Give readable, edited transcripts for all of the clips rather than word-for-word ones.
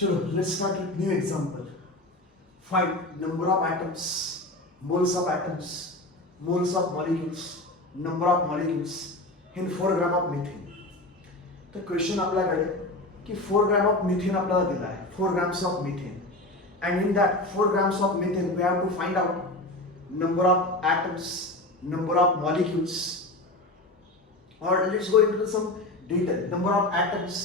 चलो let's start with new example. Find number of atoms, moles of atoms, moles of molecules, number of molecules in 4 gram of methane. तर question आपल्याकडे की 4 gram of methane आपल्याला दिला आहे, 4 grams of methane, and in that 4 grams of methane we have to find out number of atoms, number of molecules, or let's go into some detail. Number of atoms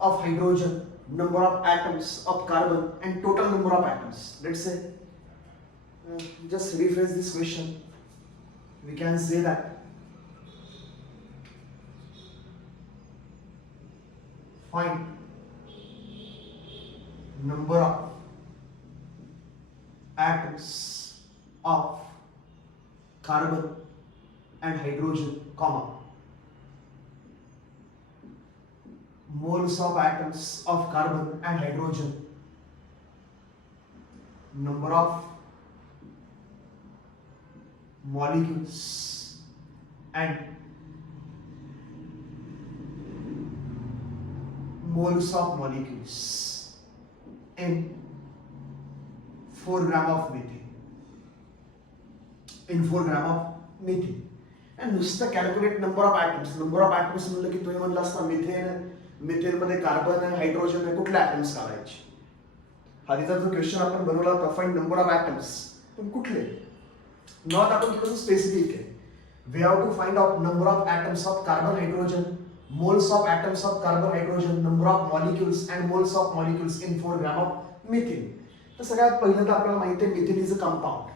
of hydrogen, number of atoms of carbon, and total number of atoms. Let's say just rephrase this question. We can say that find number of atoms of carbon and hydrogen, comma, moles of atoms of carbon and hydrogen, number of molecules and moles of molecules in 4 gram of methane. In 4 gram of methane. And नुसतं calculate number of atoms. Number of atoms म्हणलं की तुम्ही म्हणलं असता methane मध्ये carbon आणि hydrogen हे कुठले ॲटम्स काढायचे. आधीचा जो क्वेश्चन आपण बनवला होता फाइंड नंबर ऑफ ॲटम्स, पण कुठले? नॉट आपण थोडं स्पेसिफिक आहे. We have to find out number of atoms of carbon hydrogen, moles of atoms of carbon hydrogen, number of molecules and moles of molecules in 4 gram of methane. तर सगळ्यात पहिलं तर आपल्याला माहिती आहे मिथेन इज अ कंपाऊंड,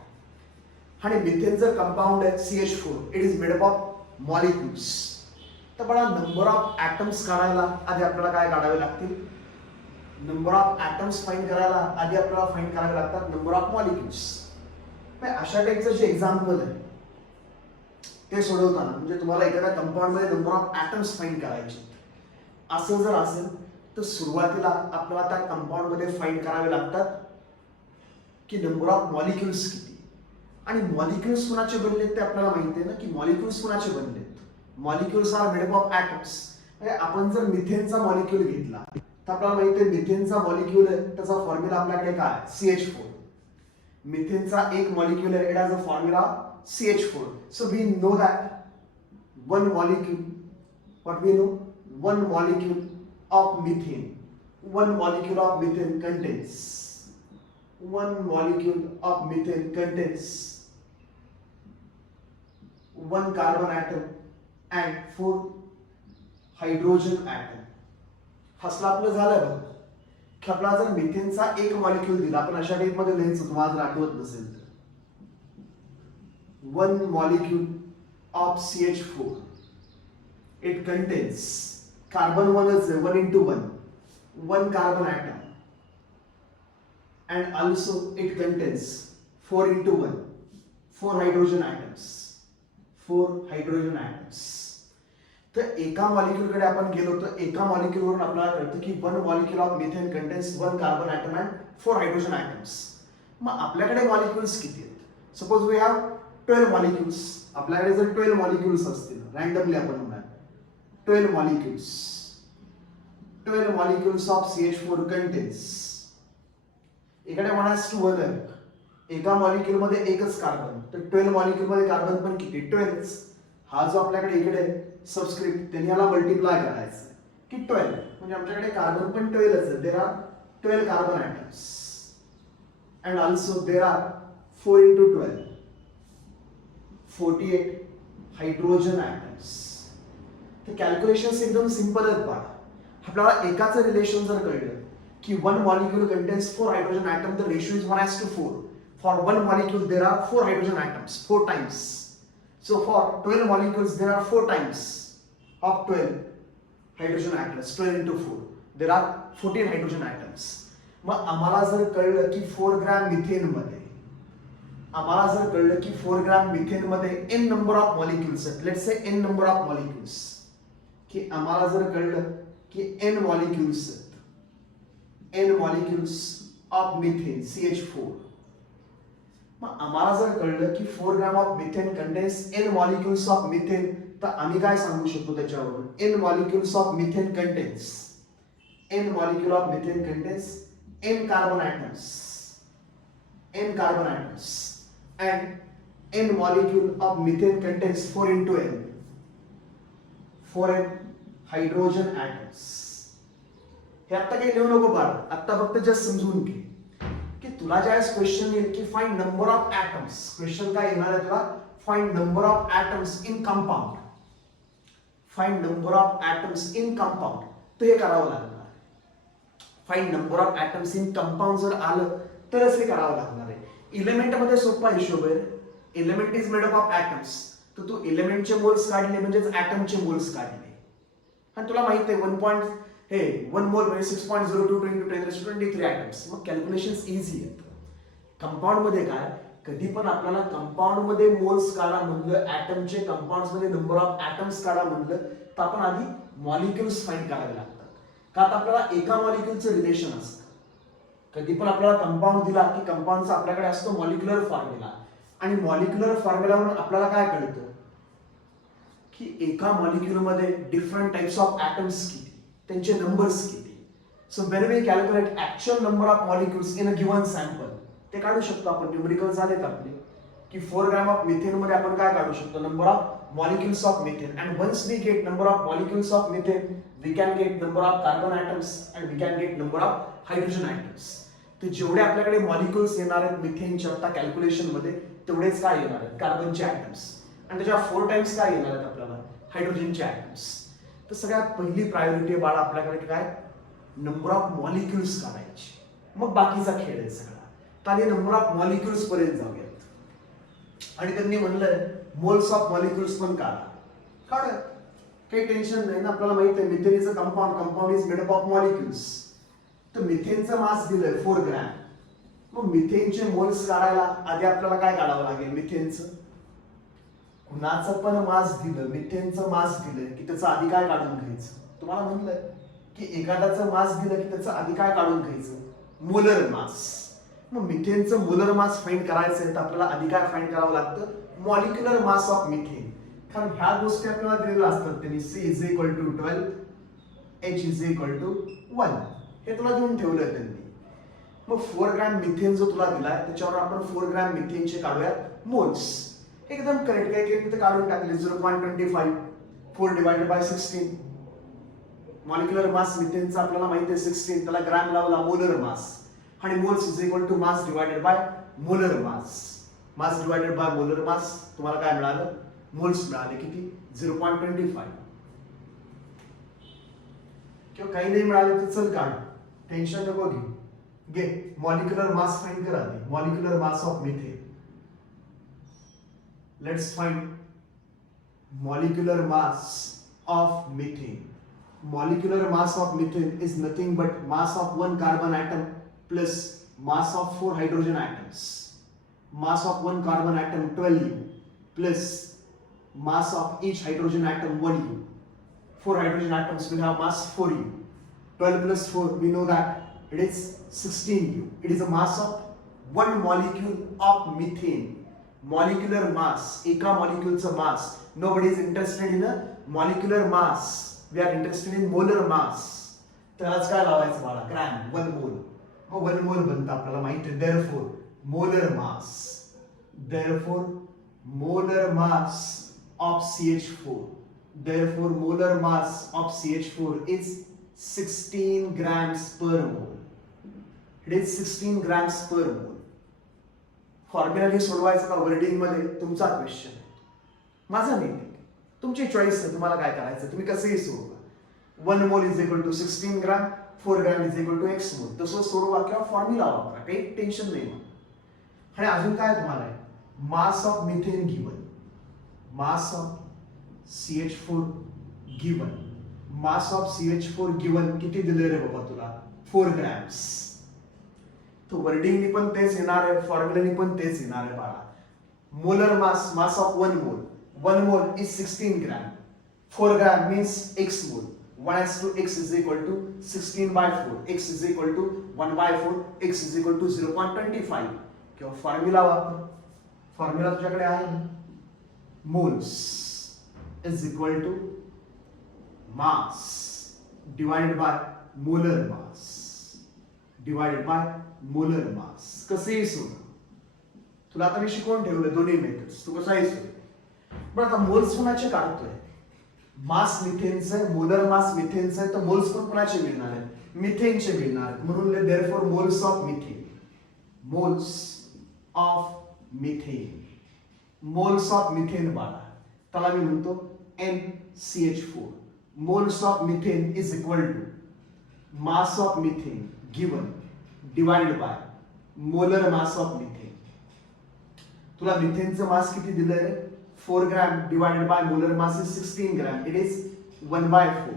आणि methane जर compound आहे CH4, it is made up of molecules. तर बघा नंबर ऑफ ॲटम्स काढायला आधी आपल्याला काय काढावे लागतील? नंबर ऑफ ॲटम्स फाइंड करायला आधी आपल्याला फाइंड करावे लागतात नंबर ऑफ मॉलिक्युल्स. अशा टाईपचं जे एक्झाम्पल आहे ते सोडवताना म्हणजे तुम्हाला एखाद्या कंपाऊंड मध्ये नंबर ऑफ ॲटम्स फाइंड करायचे असं जर असेल तर सुरुवातीला आपल्याला त्या कंपाऊंड मध्ये फाइंड करावे लागतात की नंबर ऑफ मॉलिक्युल्स किती, आणि मॉलिक्युल्स कुणाचे बनलेत ते आपल्याला माहिती आहे ना, की मॉलिक्युल्स कुणाचे बनलेत. Molecules are made up of atoms. म्हणजे आपण जर मिथेनचा मॉलिक्यूल घेतला तर आपल्याला माहिती आहे मिथेनचा मॉलिक्यूल आहे त्याचा फॉर्म्युला आपल्याकडे काय CH4. मिथेनचा एक मॉलिक्यूल आहे, it has a formula CH4. So we know that one molecule, what we know, one molecule of methane, one molecule of methane contains, one molecule of methane contains one carbon atom and 4 hydrogen atom. हसला आपलं झालं बघ की आपला जर मिथेनचा एक molecule दिला, आपण अशा टाइप मध्ये लिहायचं तुम्हाला जर आठवत नसेल तर, one molecule of CH4, it contains carbon 1 is 1 into 1, one carbon atom, and also it contains 4 into 1, 4 hydrogen atoms, 4 hydrogen atoms. तर एका मॉलिक्यूल कडे आपण गेलो तर एका मॉलिक्यूल वरून आपल्याला कळतं की one molecule of methane contains one carbon atom and 4 hydrogen atoms. मग आपल्याकडे मॉलिक्युल्स किती आहेत? Suppose we have 12 molecules. आपल्याकडे जर 12 मॉलिक्युल्स असतील, रँडमली आपण म्हणूया 12 molecules, 12 molecules of CH4 contains, इकडे 1:1 आहे. एका मॉलिक्यूल मध्ये एकच कार्बन, तर 12 मॉलिक्यूल मध्ये कार्बन पण किती? 12. हा जो आपल्याकडे इकडे सबस्क्रिप्ट त्यांनी याला मल्टिप्लाय करायचं की 12, म्हणजे आमच्याकडे कार्बन पण 12च आहे. There are 12 carbon atoms and also there are 4 into 12 48 hydrogen atoms. तर कॅल्क्युलेशन्स एकदम सिंपल आहेत बघा. आपल्याला एकाचं रिलेशन जर कळलं की one molecule contains 4 hydrogen atom, the ratio is 1:4. For one molecule there are 4 hydrogen atoms, 4 times. So for 12 molecules there are 4 times of 12 hydrogen atoms. 12 into 4 there are 14 hydrogen atoms. मग आम्हाला जर कळलं की 4 gram methane मध्ये, आम्हाला जर कळलं की 4 ग्रॅम मिथेन मध्ये n नंबर ऑफ मॉलिक्युल्स आहेत, let's say n number of molecules, की आम्हाला जर कळलं की n मॉलिक्युल्स आहेत, n molecules of methane CH4, मग आम्हाला जर कळलं की 4 gram of methane contains n molecules of methane, तर आम्ही काय सांगू शकतो त्याच्यावरून? n molecules of methane contains N molecule of methane contains N carbon atoms, and N molecule of methane contains 4 into N, 4N hydrogen atoms. हे आता काही लिहू नको बाळ, आता फक्त जस्ट समजून घे की तुला ज्यावेळेस क्वेश्चन येईल की find number of atoms, question काय येणार आहे तुला, find number of atoms in compound, find number of atoms in compound, तर हे करावं लागणार. Find number of atoms in compound जर आलं तरच हे करावं लागणार आहे. इलेमेंट मध्ये सोपा हिशोब आहे, element is made up of atoms, तर तू एलिमेंटचे मोल्स काढले म्हणजेच ऍटमचे मोल्स काढले. आणि तुला माहित आहे 1 मोल म्हणजे 6.02 × 10⁻23 ऍटम्स. मग कॅल्क्युलेशन्स इझी आहेत. कंपाऊंड मध्ये काय, कधी पण आपल्याला कंपाऊंड मध्ये मोल्स काढा म्हणलं, ऍटमचे कंपाऊंड्स मध्ये नंबर ऑफ ऍटम्स काढा म्हणलं, तर आपण आधी मॉलिक्युल्स फाइंड करावे लागतात. का तर आपल्याला एका मॉलिक्युलचं रिलेशन असतं. कधी पण आपल्याला कंपाऊंड दिला की कंपाऊंडचा आपल्याकडे असतो मॉलिक्युलर फॉर्म्युला, आणि मॉलिक्युलर फॉर्म्युलावरून आपल्याला काय कळतं की एका मॉलिक्युलमध्ये डिफरंट टाइप्स ऑफ ऍटम्स किती, त्यांचे नंबर्स किती. So when we calculate actual number of molecules in a given sample, ते काढू शकतो आपण. न्यूमेरिकल झालेत आपले की 4 ग्रॅम ऑफ मिथेन मध्ये आपण काय काढू शकतो, number of molecules of methane, and once we get number of molecules of methane, we can get number of carbon atoms and we can get number of hydrogen atoms. तर जेवढे आपल्याकडे molecules येणार आहेत मिथेनच्या आता कॅल्क्युलेशन मध्ये, तेवढेच काय येणार आहेत, कार्बनचे ऍटम्स, आणि त्याच्या 4 टाइम्स काय येणार आहेत आपल्याला, हायड्रोजनचे ऍटम्स. तर सगळ्यात पहिली प्रायोरिटी बाळा आपल्याकडे काय, नंबर ऑफ मॉलिक्युल्स काढायची, मग बाकीचा खेळ आहे सगळा. तर आधी नंबर ऑफ मॉलिक्युल्स पर्यंत जाऊयात. आणि त्यांनी म्हणलं मोल्स ऑफ मॉलिक्युल्स पण काढा. काही टेन्शन नाही ना, आपल्याला माहित आहे methane is a compound is made up of molecules. तर मिथेनचं मास दिलंय 4 ग्रॅम. मग मिथेनचे मोल्स काढायला आधी आपल्याला काय काढावं लागेल, मिथेनचं. कुणाचं पण मास दिलं, मिथेनचं मास दिलं की त्याचं आधी काय काढून घ्यायचं. तुम्हाला म्हणलंय की एखाद्याचं मास दिलं की त्याचं आधी काय काढून घ्यायचं, मोलर मास. मग मिथेनचं मोलर मास फाइंड करायचं आहे तर आपल्याला आधी काय फाइंड करावं लागतं, मॉलिक्युलर मास ऑफ मिथेन. कारण ह्या गोष्टी आपल्याला दिलेल्या असतात त्यांनी, C = 12, H = 1, हे तुला देऊन ठेवलं त्यांनी. मग 4 ग्रॅम मिथेन जो तुला दिलाय त्याच्यावर आपण 4 ग्रॅम मिथेनचे काढूया मोल्स. एकदम करेक्ट, काय केलं ते काढून टाकले 0.25, 4/16. मॉलिक्युलर मास मिथेनचा आपल्याला माहिती आहे 16, त्याला ग्रॅम लावला मोलर मास, आणि moles = mass divided by molar mass. Mass divided by molar मास, तुम्हाला काय मिळालं, मोल्स मिळाले किती, 0.25. किंवा काही नाही मिळाले तर चल काढ, टेन्शन नको घेऊ. घे मॉलिक्युलर मास फाइंड करा आधी, molecular mass of methane. Let's find molecular mass of methane. Molecular mass of methane is nothing but mass of 1 carbon atom plus mass of 4 hydrogen atoms. Mass of 1 carbon atom 12U plus mass of each hydrogen atom 1U. 4 hydrogen atoms will have mass 4U. 12 plus 4, we know that it is 16U. It is a mass of 1 molecule of methane. Molecular mass, eka molecule's mass. Nobody is interested in a molecular mass. We are interested in molar mass. तर आज काय लावायचं बाळा, gram, 1 मोल. मग 1 मोल बनतं आपल्याला माहिती आहे. therefore molar mass, therefore molar mass of CH4, therefore molar mass of CH4 is 16 grams per mole. It is 16 grams per mole. Formula सोडवायचं का वर्डिंग मध्ये तुमचा क्वेश्चन आहे, माझा नाही. तुमची चॉईस आहे, तुम्हाला काय करायचं, तुम्ही कसंही सोडवा. 1 मोल = 16 ग्रॅम, 4 ग्रॅम = x मोल, तसं सोडवा किंवा फॉर्म्युला वापरा, काही टेन्शन नाही. आणि अजून काय तुम्हाला आहे, मास of methane given, mass of CH4 given, mass of CH4 given किती दिले रे बाबा तुला, 4 ग्रॅम्स. तो वर्डिंगनी पण तेच येणार आहे, फॉर्म्युलानी पण तेच येणार आहे बाळा. मोलर मास, मास ऑफ 1 मोल, 1 mole is 16 gram. 4 gram means x mole. 1:x is equal to 16/4. X is equal to 1/4. X is equal to 0.25. किंवा फॉर्म्युला वापर. फॉर्म्युला तुझ्याकडे आहे ना, moles is equal to mass divided by molar mass divided by molar मास. कसेही सोडव, तुला आता मी शिकवून ठेवलं दोन्ही मेथड्स, तू कसाही सोडव. पण आता मोल्स कोणाचे काढतोय? मास मिथेनचं, मोलर मास मिथेनचं, तर मोल्स पण कोणाचे मिळणार आहे? मिथेनचे मिळणार. म्हणून therefore moles of methane, moles of methane, moles of methane बाळा, त्याला मी म्हणतो NCH4. Moles of methane is equal to mass of methane given divided by molar mass of methane. तुला मिथेनचं मास किती दिलंय? 4 gram divided by molar mass is 16 gram. It is 1/4.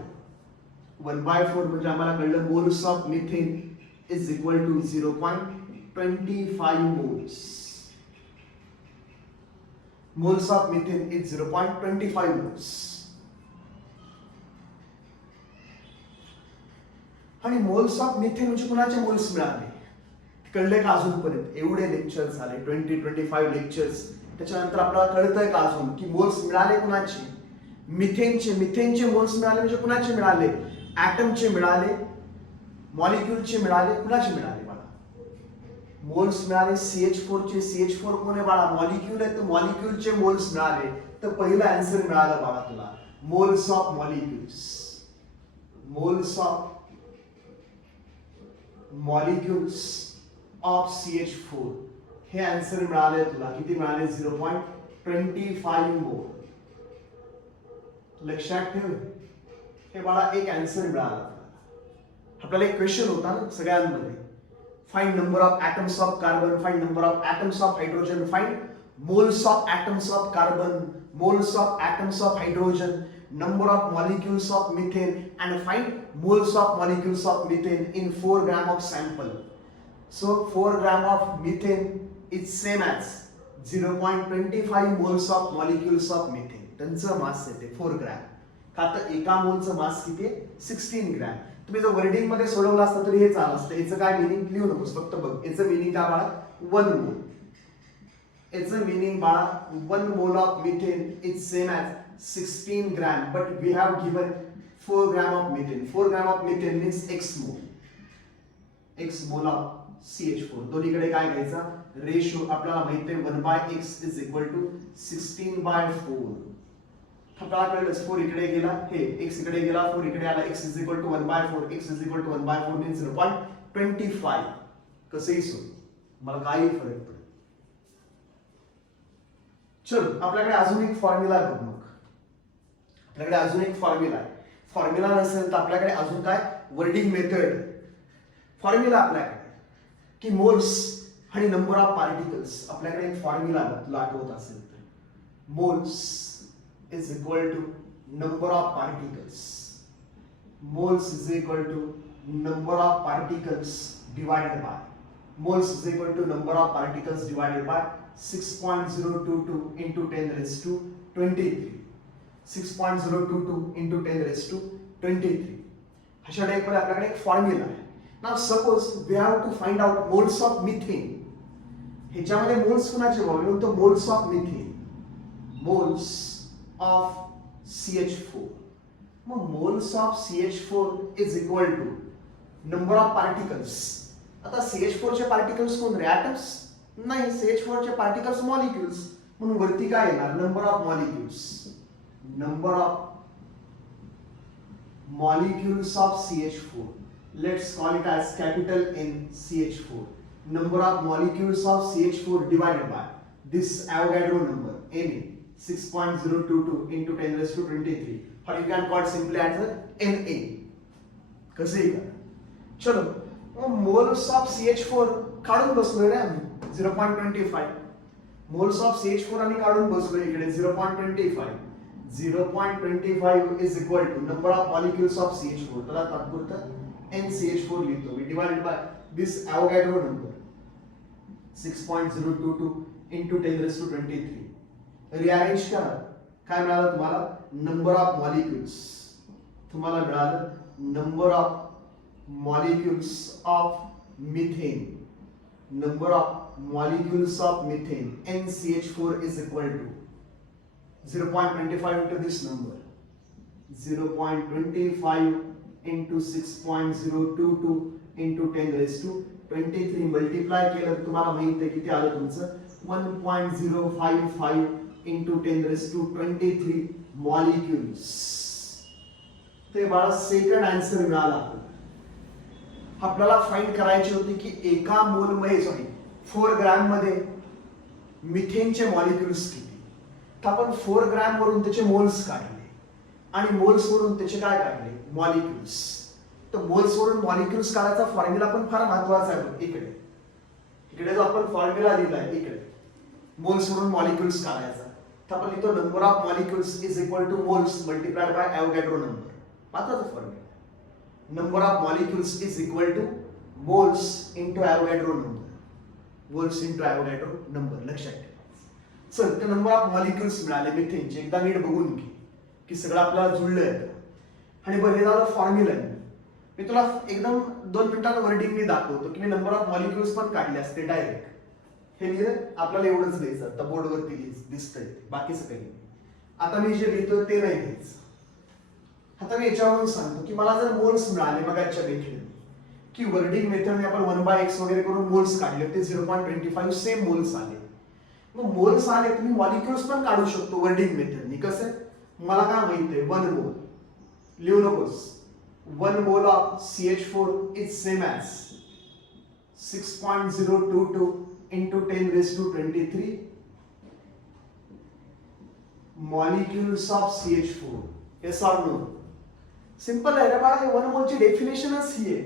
1/4 म्हणजे आम्हाला कळलं moles of methane is equal to 0.25 moles. Moles of methane is 0.25 moles. आणि moles of methane म्हणजे कुणाचे मोल्स मिळाले कळले का अजूनपर्यंत? एवढे लेक्चर्स झाले, 20-25 लेक्चर्स, त्याच्यानंतर आपल्याला कळतंय का अजून की मोल्स मिळाले कुणाचे? मिथेनचे. मिथेनचे मोल्स मिळाले म्हणजे कुणाचे मिळाले? ॲटमचे मिळाले, मॉलिक्यूलचे मिळाले, कुणाचे मिळाले बाळा? मोल्स मिळाले CH4 चे. CH4 कोण आहे बाळा? मॉलिक्यूल आहे, तर मॉलिक्यूलचे मोल्स मिळाले. तर पहिला आन्सर मिळाला बाळा तुला, moles of molecules. Moles of molecules of CH4 हे आन्सर मिळाले तुला. किती मिळाले? 0.25 मोल. लक्षात ठेव, हे बाळा एक आन्सर मिळाला. आपल्याला एक क्वेश्चन होता ना सगळ्यांमध्ये, find number of atoms of carbon, find number of atoms of hydrogen, find moles of atoms of carbon, moles of atoms of hydrogen, number of molecules of methane, and find moles of molecules of methane in 4 gram of sample. So 4 gram of methane is same as 0.25 moles of molecules of methane. त्यांचं मास येते 4 gram. का तर एका मोलचं मास किती आहे? 16 gram. तुम्ही जर wording मध्ये सोडवलं असतं तरी हे चाललं असतं. याचं काय मिनिंग लिहू नकोस, फक्त बघ. याचं मिनिंग काय बाळा? 1 मोल. याचं मिनिंग बाळा 1 mole of methane is same as 16 gram, but we have given 4 gram of methane. 4 gram of methane means x mole. X mole of CH4. दोन्हीकडे काय घ्यायचा? रेशो आपल्याला माहिती आहे 1/x is equal to 16/4. आपल्याला कळलं 4 इकडे गेला, हे x इकडे गेला, 4 इकडे आला, x is equal to 1/4. x is equal to 1/4 means 0.25. कसेही सो मला काही फरक पडत. चल आपल्याकडे अजून एक फॉर्म्युला बघ. मग आपल्याकडे अजून एक फॉर्म्युला आहे. फॉर्म्युला नसेल तर आपल्याकडे अजून काय? Wording method. फॉर्म्युला आपल्याकडे की मोल्स आणि नंबर ऑफ पार्टिकल्स. आपल्याकडे एक फॉर्म्युला तुला आठवत असेल तर, moles is equal to number of particles. Moles is equal to number of particles divided by, moles is equal to number of particles divided by 6.022 into 10 raised to 23. 6.022 into 10 raised to 23. अशा टाइपमध्ये आपल्याकडे एक formula आहे. नाव suppose we have to find out moles of methane. ह्याच्यामध्ये moles कुणाचे बघू तर moles of methane, moles of CH4. मग moles of CH4 is equal to number of particles. आता CH4 चे पार्टिकल्स कोण रे? ॲटम्स नाही, CH4 चे पार्टिकल्स मॉलिक्युल्स. म्हणून वरती काय येणार? Number of molecules. Number of molecules of CH4. Let's call it as capital N CH4. Number of molecules of CH4 divided by this Avogadro number Na 6.022 into 10 raised to 23. Or you can call it simply as Na. कसे का? चलो moles of CH4 काढून बसलो रे आम्ही 0.25. moles of CH4 आम्ही काढून बसलो इकडे 0.25. 0.25 is equal to number of molecules of CH4. त्याला तात्पुरतं NCH4 लिहितो. We divided by this Avogadro number 6.022 into 10 raised to 23. Rearrange करा. काय मिळालं तुम्हाला? Number of molecules. तुम्हाला मिळालं number of molecules of methane. Number of molecules of methane NCH4 is equal to 0.25 into this number. 0.25 into 6.022 into 10 raised to 23 multiply केलं तर तुम्हाला माहित आहे किती आलं तुमचं 1.055 into 10 raised to 23 molecules. ते बाळा सेकंड आन्सर मिळाला. आपल्याला फाइंड करायची होती की एका मोल मध्ये 4 ग्रॅम मध्ये मिथेनचे मॉलिक्युल्स किती. तर आपण 4 ग्रॅम वरून त्याचे मोल्स काढले आणि मोल्स वरून त्याचे काय काढले मॉलिक्युल्स. तर मोल्स वरून मॉलिक्युल्स काढायचा फॉर्म्युला पण फार महत्वाचा आहे. इकडे जो आपण फॉर्म्युला दिलाय इकडे मोल्स वरून मॉलिक्युल्स काढायचा तर आपण लिहितो number of molecules is equal to moles multiplied by Avogadro number. महत्वाचा formula. Number of molecules is equal to moles into Avogadro number. Moles into Avogadro number लक्षात ठेवा. चल ते नंबर ऑफ मॉलिक्युल्स मिळाले मिथेनचे एकदा नीट बघून घे की सगळं आपल्याला जुळलंय. आणि बरं हे झालं फॉर्म्युला. मी तुला एकदम 2 मिनिटात वर्डिंगनी दाखवतो की मी नंबर ऑफ मॉलिक्युल्स पण काढले असते डायरेक्ट. हे लिहिलं आपल्याला एवढंच लिहायचं आता बोर्डवरती दिसतंय बाकीचं काही नाही. आता मी जे लिहितो ते नाही लिहायचं. आता मी याच्यावरून सांगतो की मला जर मोल्स मिळाले मगाच्या भेटले की वर्डिंग मेथडने आपण 1/x वगैरे करून मोल्स काढले ते 0.25 सेम मोल्स आले. मग मोल्स आले तुम्ही मॉलिक्युल्स पण काढू शकतो वर्डिंग मेथडने. कसं मला काय माहित आहे 1 मोल लिहू नकोस. 1 mole of CH4 is same as 6.022 into 10 raised to 23 molecules of CH4. Yes or no? Simple आहे रे बाळा. हे 1 मोल ची डेफिनेशनच ही आहे.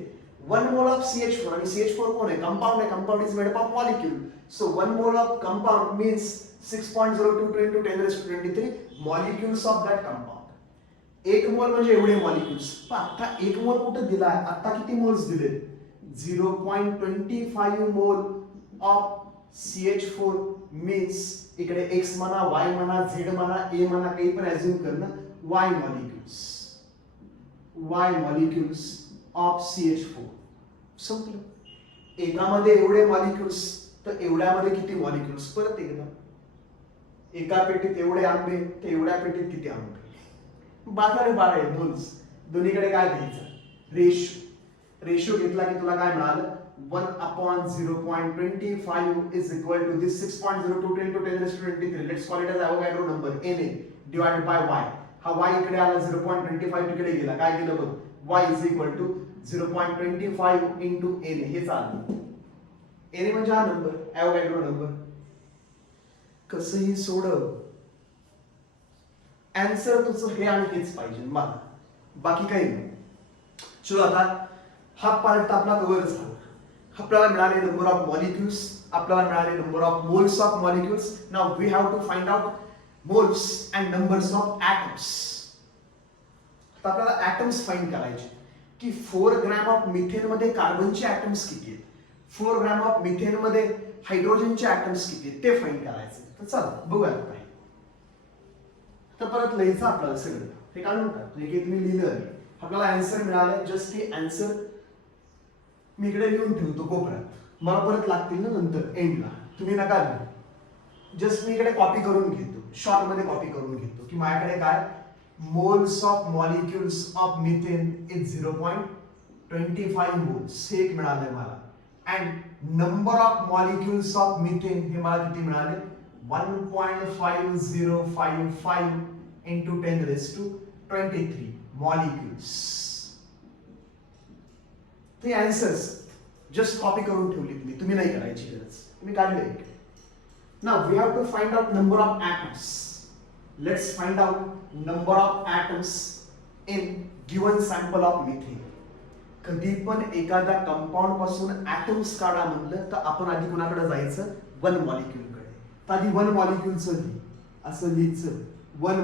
1 मोल ऑफ CH4 आणि CH4 कोण आहे कंपाऊंड आहे. Compound is made up of molecule. So 1 mole of compound means 6.022 into 10 raised to 23 molecules of that compound. 1 मोल म्हणजे एवढे मॉलिक्युल्स. आता 1 मोल कुठे दिलाय आता किती मोल्स दिले 0.25 मोल ऑफ CH4 मीन्स इकडे X म्हणा Y म्हणा Z म्हणा A म्हणा काही पण अज्युम करणं Y मॉलिक्युल्स ऑफ CH4. संपलं. एकामध्ये एवढे मॉलिक्युल्स तर एवढ्यामध्ये किती मॉलिक्युल्स. परत एकदा एका पेटीत एवढे आंबे तर एवढ्या पेटीत किती आंबे. बाजार 12 मोल्स. दोन्हीकडे काय घ्यायचं रेशो घेतला की तुला काय मिळालं 1/0.25 is equal to this 6.022 into 10 raised to 23. Let's call it as Avogadro number Na divided by y. हा y इकडे आला 0.25 तिकडे गेला काय केलं बघ y is equal to 0.25 into Na. हे चाललं. Na म्हणजे हा नंबर Avogadro नंबर. कसंही सोडव आन्सर तुझं हे आणि हेच पाहिजे मला बाकी काही नाही. चलो आता हा पार्ट आपला कव्हर झाला. आपल्याला मिळाले नंबर ऑफ मॉलिक्युल्स. आपल्याला मिळाले number of moles of molecules. Now we have to find out moles and numbers of atoms. आता आपल्याला ॲटम्स फाइंड करायचे की 4 ग्रॅम ऑफ मिथेन मध्ये कार्बनचे ॲटम्स किती आहेत. 4 ग्रॅम ऑफ मिथेन मध्ये हायड्रोजनचे ॲटम्स किती आहेत ते फाइंड करायचे. तर चल बघूया काय. तर परत लिहायचं आपल्याला सगळं हे काढून टाक. जे काही तुम्ही लिहिलं आपल्याला आन्सर मिळालं. जस्ट हे आन्सर मी इकडे लिहून ठेवतो कोपऱ्यात. मला परत लागतील ना नंतर एंडला. तुम्ही नका लिहू. जस्ट मी इकडे कॉपी करून घेतो. शॉर्ट मध्ये कॉपी करून घेतो की माझ्याकडे काय moles of molecules of methane is 0.25 moles हे एक मिळालंय मला. And number of molecules of methane हे मला किती मिळाले 1.5055 into 10 raised to 23 molecules. ते आन्सर्स जस्ट कॉपी करून ठेवली तुम्ही नाही करायची गरज. तुम्ही काढले. Now we have to find out number of atoms. Let's find out number of atoms in given sample of methane. कधी पण एखाद्या कंपाऊंड पासून ॲटम्स काढा म्हणलं तर आपण आधी कुणाकडे जायचं 1 मॉलिक्यूल कडे. तर आधी 1 मॉलिक्यूलचं लिही असं लिहायचं 1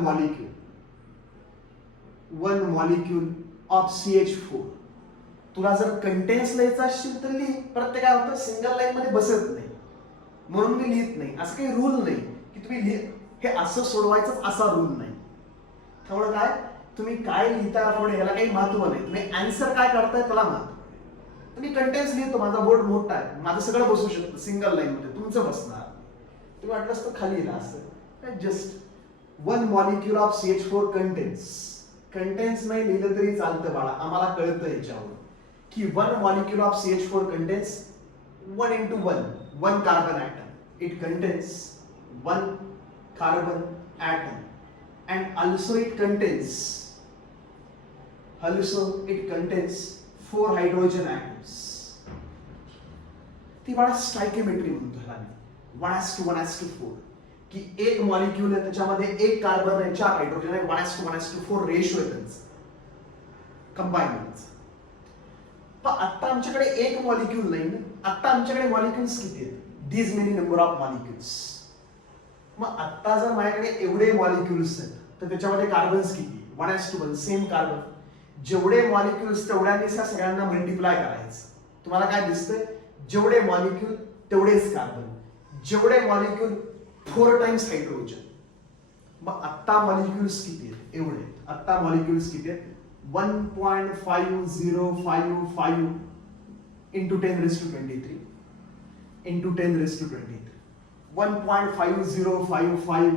मॉलिक्यूल ऑफ CH4. तुला जर कंटेन्स लिहायचं असेल तर लिही. प्रत्येक काय होतं सिंगल लाईन मध्ये बसत नाही म्हणून मी लिहित नाही. असं काही रूल नाही की तुम्ही हे असं सोडवायचं असा रूल नाही. त्यामुळे काय तुम्ही काय लिहिता पुढे याला काही महत्व नाही. तुम्ही आन्सर काय करताय त्याला महत्व. तुम्ही कंटेन्स लिहितो. माझा बोर्ड मोठा आहे. माझं सगळं बसू शकतं सिंगल लाईन मध्ये. तुमचं बसणार. तुम्ही वाटलंच तर खाली लिहिला असं. Just 1 molecule of CH4 contains contains नाही लिहिलं तरी चालतं बाळा, आम्हाला कळतं याच्यावर की 1 molecule of CH4 contains 1 into 1 carbon atom. It contains 1 carbon atom and also it contains 4 hydrogen atoms. ती बाळा स्टायकियोमेट्री म्हणतो आम्ही 1:1:4 की एक मॉलिक्यूल आहे त्याच्यामध्ये एक कार्बन आहे 4 हायड्रोजन आहे 1:1:4 रेशो आहे त्यांचा कंबाईन. पण आता आमच्याकडे एक मॉलिक्यूल नाही ना, आता आमच्याकडे मॉलिक्युल्स किती आहेत? These many number of molecules. मग आता जर माझ्याकडे एवढे मॉलिक्युल्स आहेत तर त्याच्यामध्ये कार्बन्स किती? 1:1 सेम कार्बन. जेवढे मॉलिक्युल्स तेवढ्यांनी सगळ्यांना मल्टिप्लाय करायचं. तुम्हाला काय दिसतंय? जेवढे मॉलिक्यूल तेवढेच कार्बन, जेवढे मॉलिक्यूल 4 टाइम्स हायड्रोजन. मग आता मॉलिक्युल्स किती आहेत? एवढे. आता मॉलिक्युल्स किती आहेत? 1.5055 into 10⁻23 into 10⁻23. 1.5055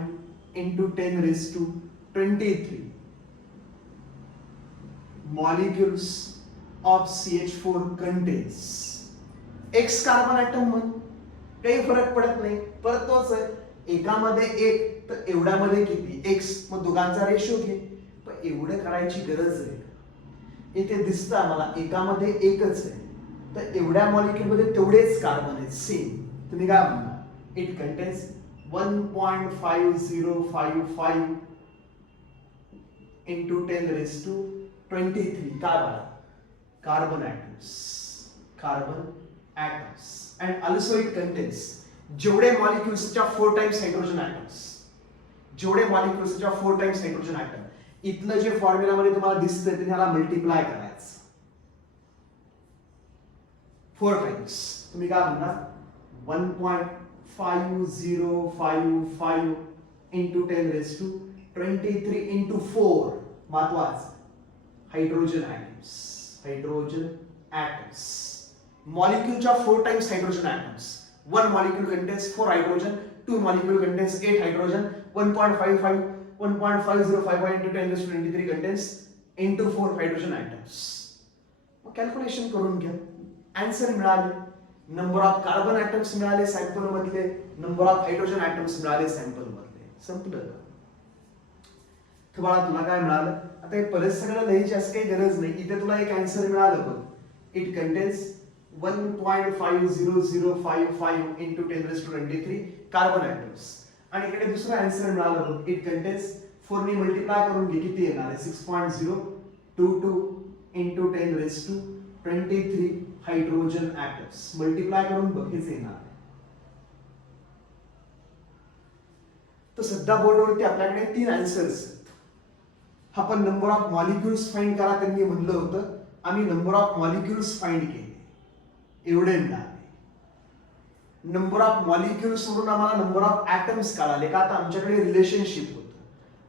into 10⁻23 molecules of CH4 contains X carbon atom. म्हणून काही फरक पडत नाही, परत तोच आहे. एकामध्ये एक तर एवढ्यामध्ये किती? X. मग दोघांचा रेशो घे. पण एवढं करायची गरज आहे? इथे दिसतं आम्हाला एकामध्ये एकच आहे तर एवढ्या मॉलिक्यूल मध्ये तेवढेच कार्बन आहेत सेम. तुम्ही काय म्हणणार? It contains 1.5055 into 10⁻23 carbon atoms and also it contains जेवढे मॉलिक्युल्सच्या 4 टाइम्स हायड्रोजन atoms, जेवढे मॉलिक्युल्सच्या 4 टाइम्स हायड्रोजन atoms. इथलं जे फॉर्म्युला मध्ये तुम्हाला दिसतंय ते ह्याला मल्टिप्लाय करायचं 4 टाइम्स. तुम्ही काय म्हणणार? 1.5055 into 10⁻23 into 4 महत्वाचं hydrogen atoms. मॉलिक्यूलच्या 4 times hydrogen atoms. 1 molecule contains 4 hydrogen, 2 molecule contains 8 hydrogen, 1.5055 into 10⁻23 contains into 4 hydrogen atoms. मग कॅल्क्युलेशन करून घ्या. आन्सर मिळाले. नंबर ऑफ कार्बन ॲटम्स मिळाले सॅम्पल मधले, नंबर ऑफ हायड्रोजन ॲटम्स मिळाले सॅम्पल मधले. संपलं का? तर बाळा तुला काय मिळालं? आता हे परत सगळं लिहायची असं काही गरज नाही. इथे तुला एक आन्सर मिळालं बघ. It contains 1.50055 into 10⁻23 carbon atoms. आणि इकडे दुसरा आन्सर मिळाला बघ. इट कंटेन्स 4 ने मल्टिप्लाय करून घे किती येणार आहे? 6.022 into 10⁻23 हायड्रोजन ॲटम्स. मल्टिप्लाय करून बघ हेच येणार आहे. तर सध्या बोर्डवरती आपल्याकडे 3 आन्सर्स आहेत. आपण नंबर ऑफ मॉलिक्युल्स फाइंड करा त्यांनी म्हणलं होतं, आम्ही नंबर ऑफ मॉलिक्युल्स फाइंड केले, एवढे मिळाले. नंबर ऑफ मॉलिक्युल्स वरून आम्हाला नंबर ऑफ ॲटम्स कळाले का? आता आमच्याकडे रिलेशनशिप होतं.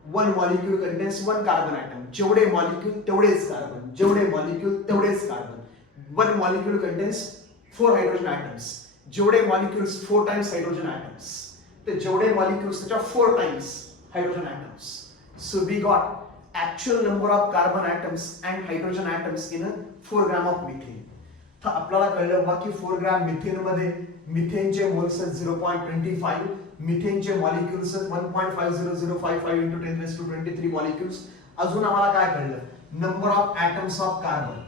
1 molecule contains 1 carbon atom. जेवढे मॉलिक्यूल तेवढेच कार्बन, जेवढे मॉलिक्यूल तेवढेच carbon. 1 molecule contains 4 hydrogen atoms. जेवढे मॉलिक्युल्स 4 टाइम्स हायड्रोजन atoms. ते जेवढे मॉलिक्युल्स त्याच्या 4 times hydrogen atoms. So we got actual number of carbon atoms and hydrogen atoms in a 4 gram of methane. तर आपल्याला कळलं बघा की 4 ग्रॅम मिथेन मध्ये मिथेनचे मोल्स आहेत 0.25, मिथेनचे मॉलिक्युल्स आहेत 1.50055 into 10⁻23 मॉलिक्युल्स. अजून आम्हाला काय कळलं? Number of atoms of carbon,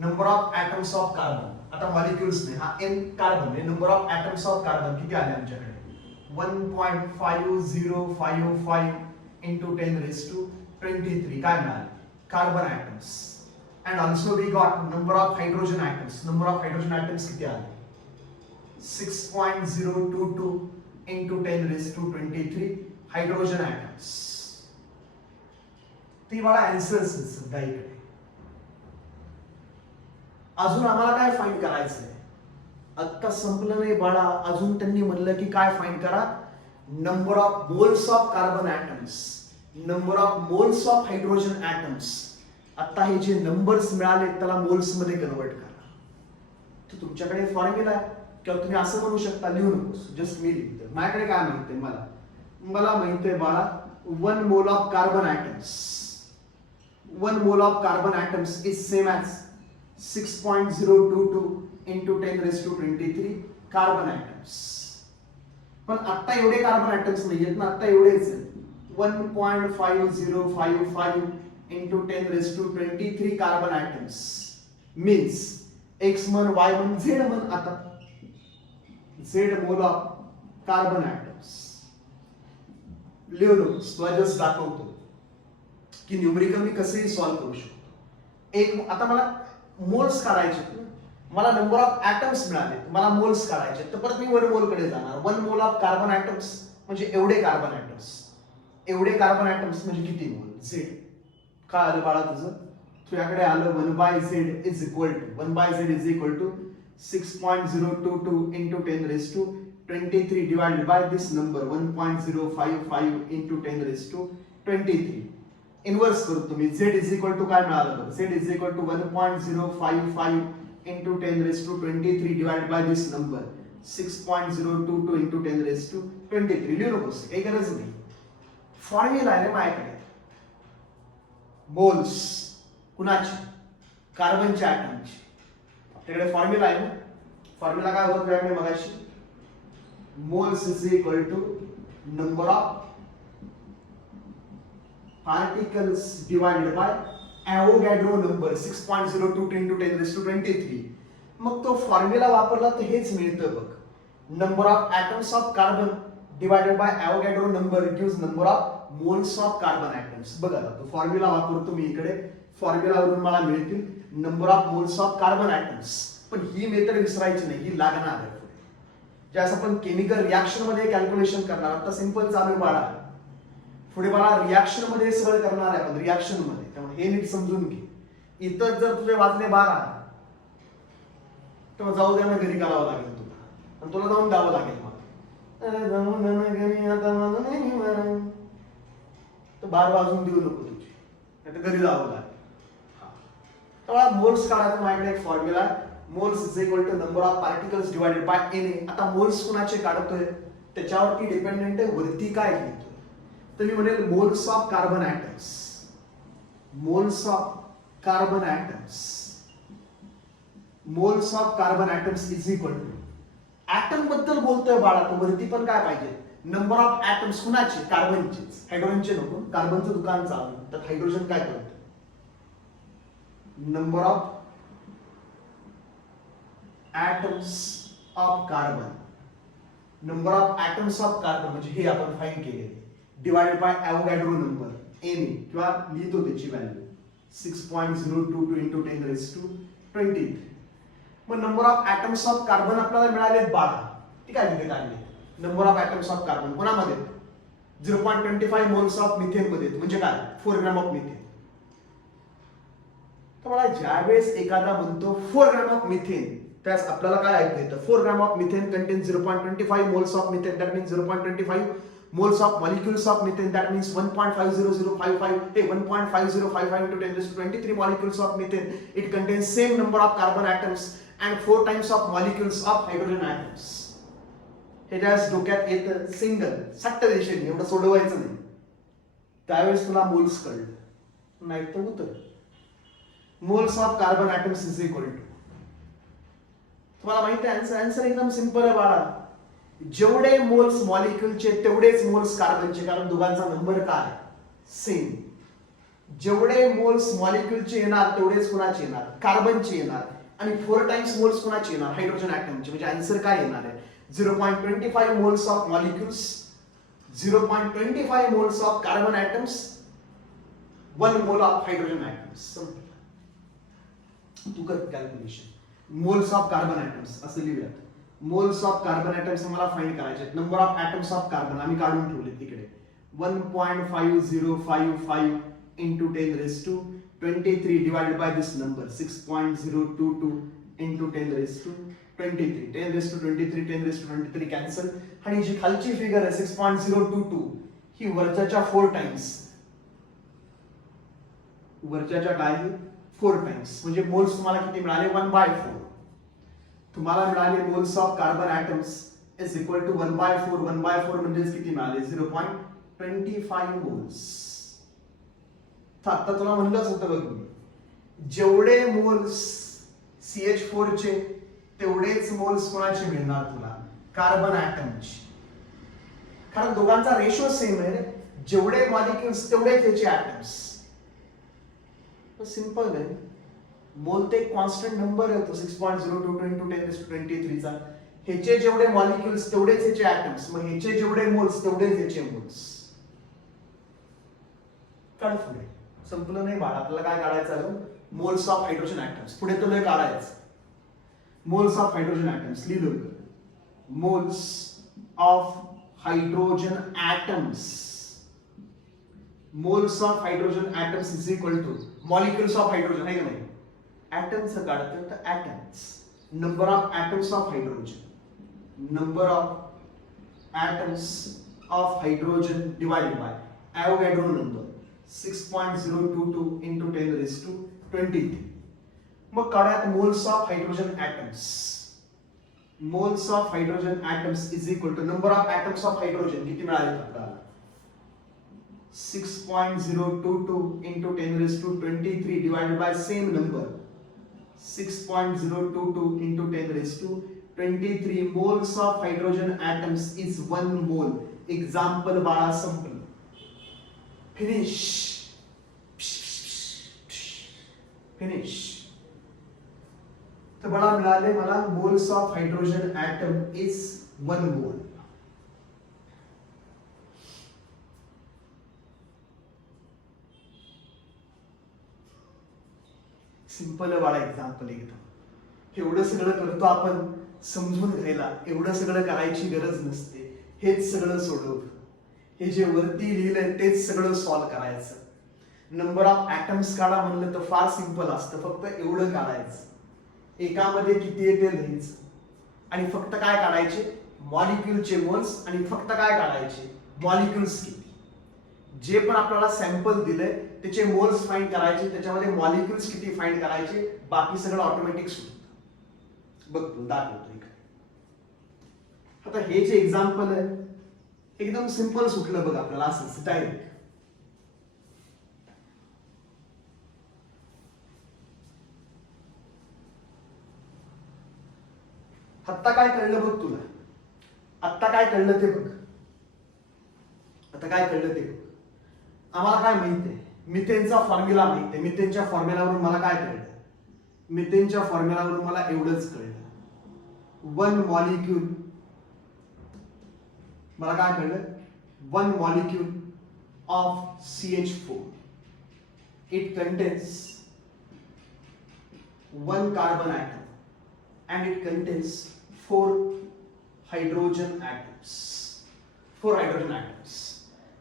number of atoms of carbon. आता मॉलिक्युल्स नाही, हा n कार्बन आहे. Number of atoms of carbon किती आले आमच्याकडे? 1.5055 into 10⁻23 काय मिळाले? Carbon atoms. And also we got number of hydrogen atoms. Number of hydrogen atoms किती आले? 6.022 into 10⁻23 hydrogen atoms. ती मला आन्सर्स सध्या इकडे. अजून आम्हाला काय फाइंड करायचंय? आता संपलं नाही बाळा. अजून त्यांनी म्हणलं की काय फाइंड करा? Number of moles of carbon atoms, number of moles of hydrogen atoms. आता हे जे नंबर्स मिळाले त्याला मोल्स मध्ये कन्वर्ट करा. तर तुमच्याकडे फॉर्म्युला आहे किंवा तुम्ही असं म्हणू शकता, लिहू नकोस, जस्ट मी लिहितो. माझ्याकडे काय माहितीये? मला माहितीये बाळा 1 mole of carbon atoms 1 mole of carbon atoms is same as 6.022 into 10 raised to 23 carbon atoms. पण आता एवढे कार्बन atoms नाहीयेत ना, आता एवढेच 1.5055 into 10 raised to 23 carbon atoms means x म्हण y म्हण z म्हण आता z मोल ऑफ कार्बन atoms लिहू नको, जस्ट दाखवतो की न्यूमेरिकल मी कसेही सॉल्व्ह करू शकतो. एक आता मला मोल्स काढायचे, मला नंबर ऑफ ऍटम्स मिळाले, मला मोल्स काढायचे, तर परत मी 1 मोल कडे जाणार. 1 मोल ऑफ कार्बन ऍटम्स म्हणजे एवढे कार्बन ऍटम्स, एवढे कार्बन ऍटम्स म्हणजे किती मोल? झेड. काय आलं बाळा तुझं? तुझ्याकडे आलं 1/z is equal to 1/z is equal to 6.022 into 10 raised to 23 divided by this number 1.055 into 10 raised to 23. Inverse करू तुम्ही, z इज इक्वल टू काय मिळालं बघ, z is equal to 1.055 into 10 raised to 23 divided by this number 6.022 into 10 raised to 23. लिहू नकोस, काही गरज नाही. फॉर्म्युला आहे माझ्याकडे, मोल्स कुणाची? कार्बनच्या ऍटमची. त्याकडे फॉर्म्युला आहे ना, फॉर्म्युला काय होता तुझ्याकडे मगाशी? Moles is equal to number of particles divided by Avogadro number 6.022 into 10 raised to 23. मग तो फॉर्म्युला वापरला तर हेच मिळतं बघ. Number of atoms of carbon divided by Avogadro number gives number of moles of carbon atoms. बघा तो formula वापरतो मी इकडे, फॉर्म्युला वरून मला मिळतील number of moles of carbon atoms. पण ही मेथड विसरायची नाही, ही लागणार आहे. ज्यास आपण केमिकल रिएक्शन मध्ये कॅल्क्युलेशन करणार, आता सिंपल चालू बाळा, पुढे मला रिएक्शन मध्ये सगळं करणार आहे आपण, रिएक्शन मध्ये. त्यामुळे हे नीट समजून घे. इतर जर तुझे वाजले 12 तर जाऊ द्या ना, घरी करावं लागेल तुला, आणि तुला जाऊन द्यावं लागेल मला. अरे जाऊन ना घरी, आता माझं नाही तर 12 वाजून देऊ नको तुझी, नाही तर घरी जावं लागेल. तेव्हा मोल्स काढायचं माझ्याकडे एक formula, moles is equal to number of particles divided by N. आता मोल्स कुणाचे काढतोय त्याच्यावरती डिपेंडेंट आहे, वरती काय घेतोय. तर मी म्हणेल moles of carbon atoms, moles of carbon atoms, moles of carbon atoms is equal to atom बद्दल बोलतोय बाळा, तो वरती पण काय पाहिजे? नंबर ऑफ ऍटम्स कुणाचे? कार्बनचेच, हायड्रोजनचे नको. कार्बनचं दुकान चालू, तर हायड्रोजन काय करतं? Number of atoms of carbon, number of atoms of carbon म्हणजे हे आपण फाइंड केले, divided by Avogadro number N, किंवा लिहितो त्याची व्हॅल्यू 6.022 into 10 raised to 23. मग number of atoms of carbon आपल्याला मिळाले 12. ठीक आहे, तिथे काढले number of atoms of carbon कोणामध्ये? 0.25 मोल्स ऑफ मिथेन मध्ये, म्हणजे काय? 4 ग्रॅम ऑफ मिथेन. तर मला ज्यावेळेस एखादा म्हणतो 4 ग्रॅम ऑफ मिथेन, त्यास आपल्याला काय ऐकू येतं? 4 gram of methane contains 0.25 moles of methane, that means 0.25 moles of molecules of methane, that means 1.50055, 1.5055 into 10 raised to 23 molecules of methane. It contains same number of carbon atoms and 4 times of molecules of hydrogen atoms. हे ज्यास डोक्यात येतं single सट्ट रेषेने, एवढं सोडवायचं नाही, त्यावेळेस तुला मोल्स कळलं, नाही तर उत्तर moles of carbon atoms is equal to, तुम्हाला माहिती आहे आन्सर एकदम सिंपल आहे बाळा. जेवढे मोल्स मॉलिक्यूलचे तेवढेच मोल्स कार्बनचे, कारण दोघांचा नंबर काय? सेम. जेवढे मोल्स मॉलिक्यूलचे येणार तेवढेच कुणाचे येणार? कार्बनचे येणार. आणि 4 टाइम्स मोल्स कुणाचे येणार? हायड्रोजन ऍटमचे. म्हणजे आन्सर काय येणार आहे? 0.25 moles of molecules, 0.25 moles of carbon atoms, 1 mole of hydrogen atoms. तू कर calculation. Moles of carbon atoms असं लिहूयात. मोल्स ऑफ कार्बन ऍटम्स मला फाइंड करायचे. Number of atoms of carbon आम्ही काढून ठेवले तिकडे. 1.5055 into 10 raised to 23 divided by this number 6.022 into 10 raised to 23. 10 raised to 23, 10 raised to 23 cancel. आणि जी खालची फिगर आहे 6.022 ही वरच्याच्या 4 टाइम्स, वरच्याच्या काय 4 टाइम्स. म्हणजे मोल्स तुम्हाला किती मिळाले? 1/4. तुम्हाला मिळाले moles of carbon atoms is equal to 1/4. 1/4 म्हणजे किती मिळाले? 0.25 मोल्स. तर आता तुला म्हणलंच होतं बघ मी, जेवढे मोल्स CH4 चे तेवढेच मोल्स कोणाचे मिळणार तुला, कार्बन ऍटमचे. कारण दोघांचा रेशो सेम आहे रे, जेवढे मॉलिक्युल्स तेवढे त्याचे ऍटम्स. सिंपल आहे. मोल ते कॉन्स्टंट नंबर आहे तो 6.022 × 10⁻23 चा. ह्याचे जेवढे मॉलिक्युल्स तेवढेच ह्याचे ऍटम्स, मग ह्याचे जेवढे मोल्स तेवढेच ह्याचे मोल्स. काढ पुढे. संपलं नाही बाळा, आपल्याला काय काढायचं, मोल्स ऑफ हायड्रोजन ऍटम्स. पुढे तुला काढायचं मोल्स ऑफ हायड्रोजन ऍटम्स. लिहिलं moles of hydrogen atoms. Moles of hydrogen atoms is equal to molecules of hydrogen आहे का नाही, ऍटम्स काढतो तर atoms, number of atoms of hydrogen, number of atoms of hydrogen divided by Avogadro number 6.022 × 10⁻23. मग काढूयात moles of hydrogen atoms. Moles of hydrogen atoms is equal to number of atoms of hydrogen किती मिळाले आपल्याला, 6.022 × 10⁻23 divided by same number 6.022 × 10⁻23 moles of hydrogen atoms is 1 mole. Example बाळा संपलं. Finish. Finish. तर बाळा मिळाले मला moles of hydrogen atom is 1 mole. Simple वाला एक्झाम्पल एकदम. एवढं सगळं करतो आपण समजून घ्यायला, एवढं सगळं करायची गरज नसते. हेच सगळं सोडवतो. हे जे वरती लिहिलंय तेच सगळं सॉल्व करायचं. नंबर ऑफ ऍटम्स काढा म्हणलं तर फार सिंपल असतं. फक्त एवढं काढायचं, एकामध्ये किती येते लिहायचं आणि फक्त काय काढायचे, मॉलिक्युलचे मोल्स आणि फक्त काय काढायचे, मॉलिक्युल्स किती. जे पण आपल्याला सॅम्पल दिलंय त्याचे मोल्स फाइंड करायचे, त्याच्यामध्ये मॉलिक्युल्स किती फाइंड करायचे, बाकी सगळं ऑटोमॅटिक सुटतं. बघ तू दाखवतो. आता हे जे एक्झाम्पल आहे एकदम सिंपल सुटलं बघ आपल्याला, असंच डायरेक्ट. आत्ता काय कळलं बघ तुला, आत्ता काय कळलं ते बघ, आता काय कळलं ते बघ. आम्हाला काय माहित आहे, मिथेनचा फॉर्म्युला माहित आहे. मिथेनच्या फॉर्म्युलावरून मला काय कळलं, मिथेनच्या फॉर्म्युलावरून मला एवढंच कळलं, 1 मॉलिक्यूल, मला काय कळलं, 1 molecule of CH4 it contains 1 carbon atom and it contains 4 hydrogen atoms. 4 hydrogen atoms.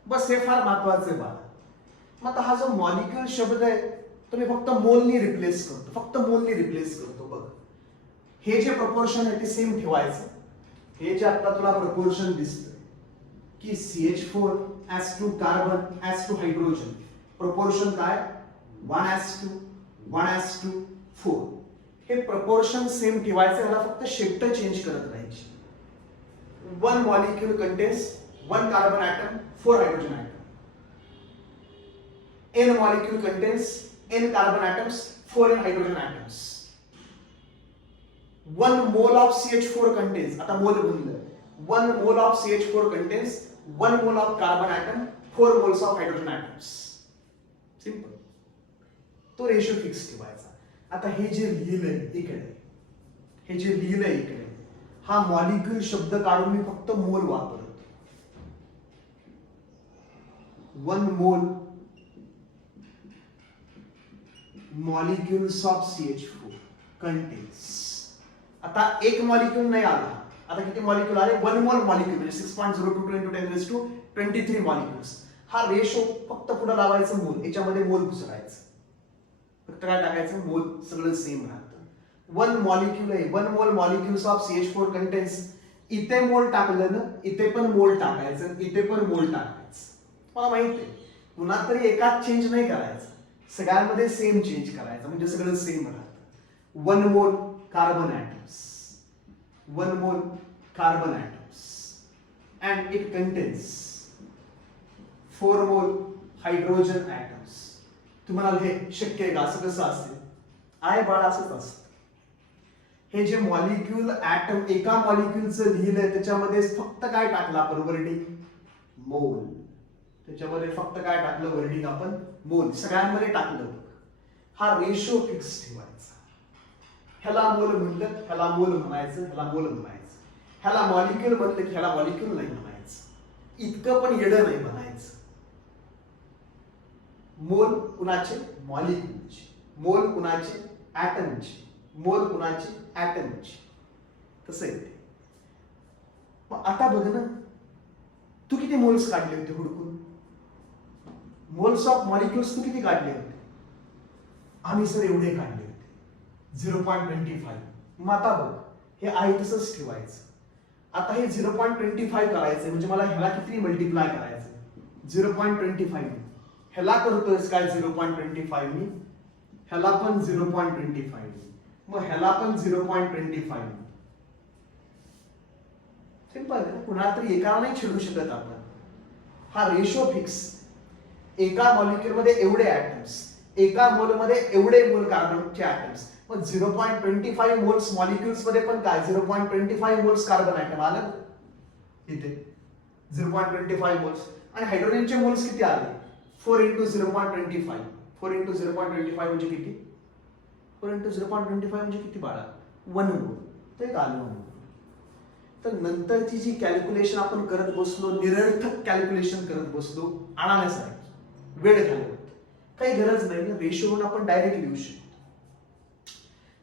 बस हे फार महत्वाचं आहे बाळा. मग आता हा जो मॉलिक्यूल शब्द आहे तो मी फक्त मोलनी रिप्लेस करतो, फक्त मोलनी रिप्लेस करतो. बघ हे जे प्रपोर्शन आहे ते सेम ठेवायचं. हे जे आता तुला प्रपोर्शन दिसतंय की CH4 as to carbon as to hydrogen, proportion काय, 1:4. हे प्रपोर्शन सेम ठेवायचं, याला फक्त शिफ्ट चेंज करत राहायची. 1 molecule contains 1 carbon atom, 4 hydrogen atom. N molecule contains N carbon atoms, 4 hydrogen atoms. 1 mole of CH4 contains, आता मोल बनलं, 1 mole of CH4 contains 1 mole of carbon atom, 4 moles of hydrogen atoms. Simple. तो ratio fix ठेवायचा. आता हे जे लिहिलंय इकडे, हे जे लिहिलंय इकडे, हा मॉलिक्यूल शब्द काढून मी फक्त मोल वापरतो. 1 mole molecules of CH4 contains. आता एक मॉलिक्यूल नाही आला, आता किती मॉलिक्यूल आले, 1 मोल मॉलिक्यूल म्हणजे 6.022 × 10⁻23 मॉलिक्युल्स. हा रेशो फक्त पुढे लावायचं, मोल याच्यामध्ये मोल घुसवायचं, फक्त काय टाकायचं, मोल सगळं सेम राहतं. 1 मॉलिक्यूल आहे, 1 मोल मॉलिक्युल्स ऑफ CH4 कंटेन्स. इथे मोल टाकलं ना, इथे पण मोल टाकायचं, इथे पण मोल टाकायचं. मला माहित आहे, पुन्हा तरी एकाच चेंज नाही करायचं, सगळ्यांमध्ये सेम चेंज करायचं, म्हणजे सगळं सेम राहतं. 1 mole carbon atoms, 1 mole carbon atoms and it contains 4 mole hydrogen atoms तुम्ही म्हणाल हे शक्य आहे का, असं कसं असते? आहे बाळा, असंच असतं. हे जे मॉलिक्यूल ऍटम एका मॉलिक्यूलचं लिहिलंय त्याच्यामध्ये फक्त काय टाकलं आपण वर्डिंग? मोल. त्याच्यामध्ये फक्त काय टाकलं वर्डिंग आपण? मोल. सगळ्यांमध्ये टाकलं. हा रेशो फिक्स ठेवायचा. ह्याला मोल म्हणलं, ह्याला मोल म्हणायचं, ह्याला मोल म्हणायचं. ह्याला मॉलिक्यूल म्हणलं की ह्याला मॉलिक्यूल नाही म्हणायचं. इतकं पण येडं नाही म्हणायचं. मोल कुणाचे? मॉलिक्यूलचे. मोल कुणाचे? ऍटमचे. मोल कुणाचे? ऍटमचे. तसं आहे ते. मग आता बघ ना, तू किती मोल्स काढले होते हुडकून? मोल्स ऑफ मॉलिक्युल्स तू किती काढले होते? आम्ही सर एवढे काढले होते, 0.25. मग आता बघ, हे आहे तसंच ठेवायचं. आता हे 0.25 करायचं म्हणजे मला ह्याला किती मल्टिप्लाय करायचं? 0.25. ह्याला करतोयस काय 0.25 मी? ह्याला पण 0.25. मग ह्याला पण 0.25. सिंपल आहे. कुणाला तरी एकाला नाही छेडू शकत आपण. हा रेशो फिक्स. एका मॉलिक्युल मध्ये एवढे ऍटम्स, एका मोल मध्ये एवढे मोल कार्बनचे ऍटम्स. मग 0.25 मोल्स मॉलिक्युल्स मध्ये पण काय? 0.25 मोल्स कार्बन ऍटम आलं इथे. 0.25 मोल्स. आणि हायड्रोजनचे मोल्स किती आले? 4 × 0.25. 4 × 0.25 म्हणजे किती? 4 × 0.25 म्हणजे किती बाळा? 1 मोल. ते एक आलं म्हणून. तर नंतरची जी कॅल्क्युलेशन आपण करत बसलो, निरर्थक कॅल्क्युलेशन करत बसलो, आणण्यासारखी, वेळ घालवत, काही गरज नाही ना. रेशोवरून आपण डायरेक्ट लिहू शकतो.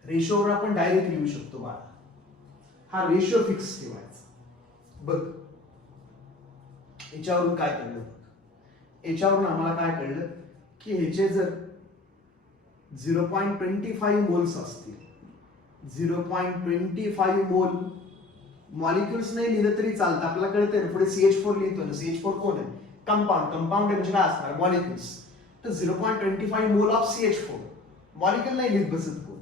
रेशोवरून आपण डायरेक्ट लिहू शकतो बाळा. हा रेशो फिक्स ठेवायचा. बघ याच्यावरून काय कळलं? याच्यावरून आम्हाला काय कळलं की ह्याचे जर 0.25 मोल्स असतील, 0.25 मोल मॉलिक्युल्स नाही लिहिलं तरी चालतं. आपल्याला कळतंय ना, पुढे CH4 लिहितो ना. CH4 कोण आहे? कंपाऊंड. कंपाऊंड म्हणजे काय असणार? मॉलिक्युल्स. तर 0.25 मोल ऑफ CH4. मॉलिक्युल नाही लिहित बसत कोण,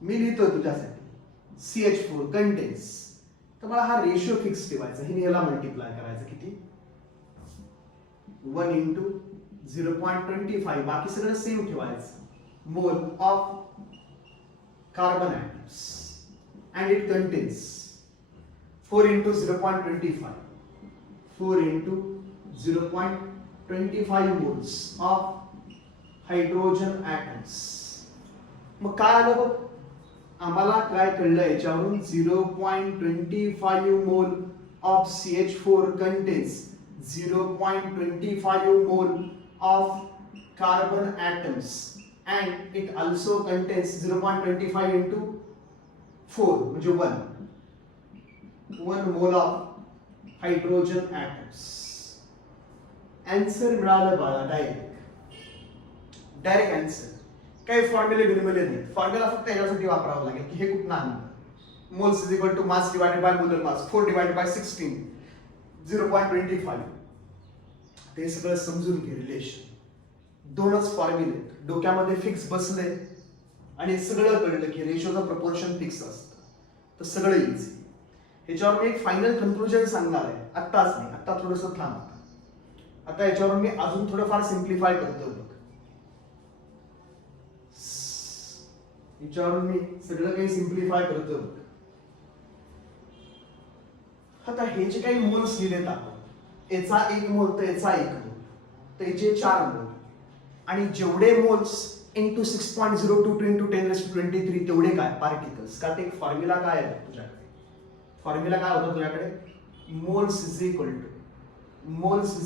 मी लिहितोय तुझ्यासाठी. CH4 contains. तर मला हा रेशो फिक्स ठेवायचा. हे याला मल्टिप्लाय करायचं. किती? 1 × 0.25. बाकी सगळं सेम ठेवायचं. मोल of carbon atoms and it contains 4 × 0.25. 4 × 0.25 moles of hydrogen atoms. मग काय आलं बघ? आम्हाला काय कळलं याच्यावरून? 0.25 mole of CH4 contains 0.25 mole of carbon atoms and it also contains 0.25 into 4 म्हणजे 1 mole of hydrogen atoms. Answer मिळालं बाळा. Direct answer. काही फॉर्म्युले बिर्म्युले नाही. फॉर्म्युला फक्त याच्यासाठी वापरावं लागेल की हे कुठं आणलं. Moles is equal to mass divided by molar mass. 4 divided by 16 0.25. ते सगळं समजून घे. रिलेशन. दोनच फॉर्म्युले डोक्यामध्ये फिक्स बसले आणि सगळं कळलं की रेशोचं प्रपोर्शन फिक्स असतं, तर सगळं इझी. ह्याच्यावर मी एक फायनल कन्क्लुजन सांगणार आहे. आत्ताच नाही, आत्ता थोडंसं थांब. आता याच्यावर मी अजून थोडंफार सिम्प्लिफाय करतो बघ. याच्यावरून मी सगळं काही सिम्प्लिफाय करतो बघ. आता हे जे काही मोल्स लिहिलेत आपण, याचा 1 मोल तर याचा 1 मोल, तर याचे 4 मोल. आणि जेवढे मोल्स इंटू 6.02 × 10⁻23 तेवढे काय? पार्टिकल्स. का? ते एक फॉर्म्युला काय आहे तुझ्याकडे? फॉर्म्युला काय होता तुझ्याकडे? Moles is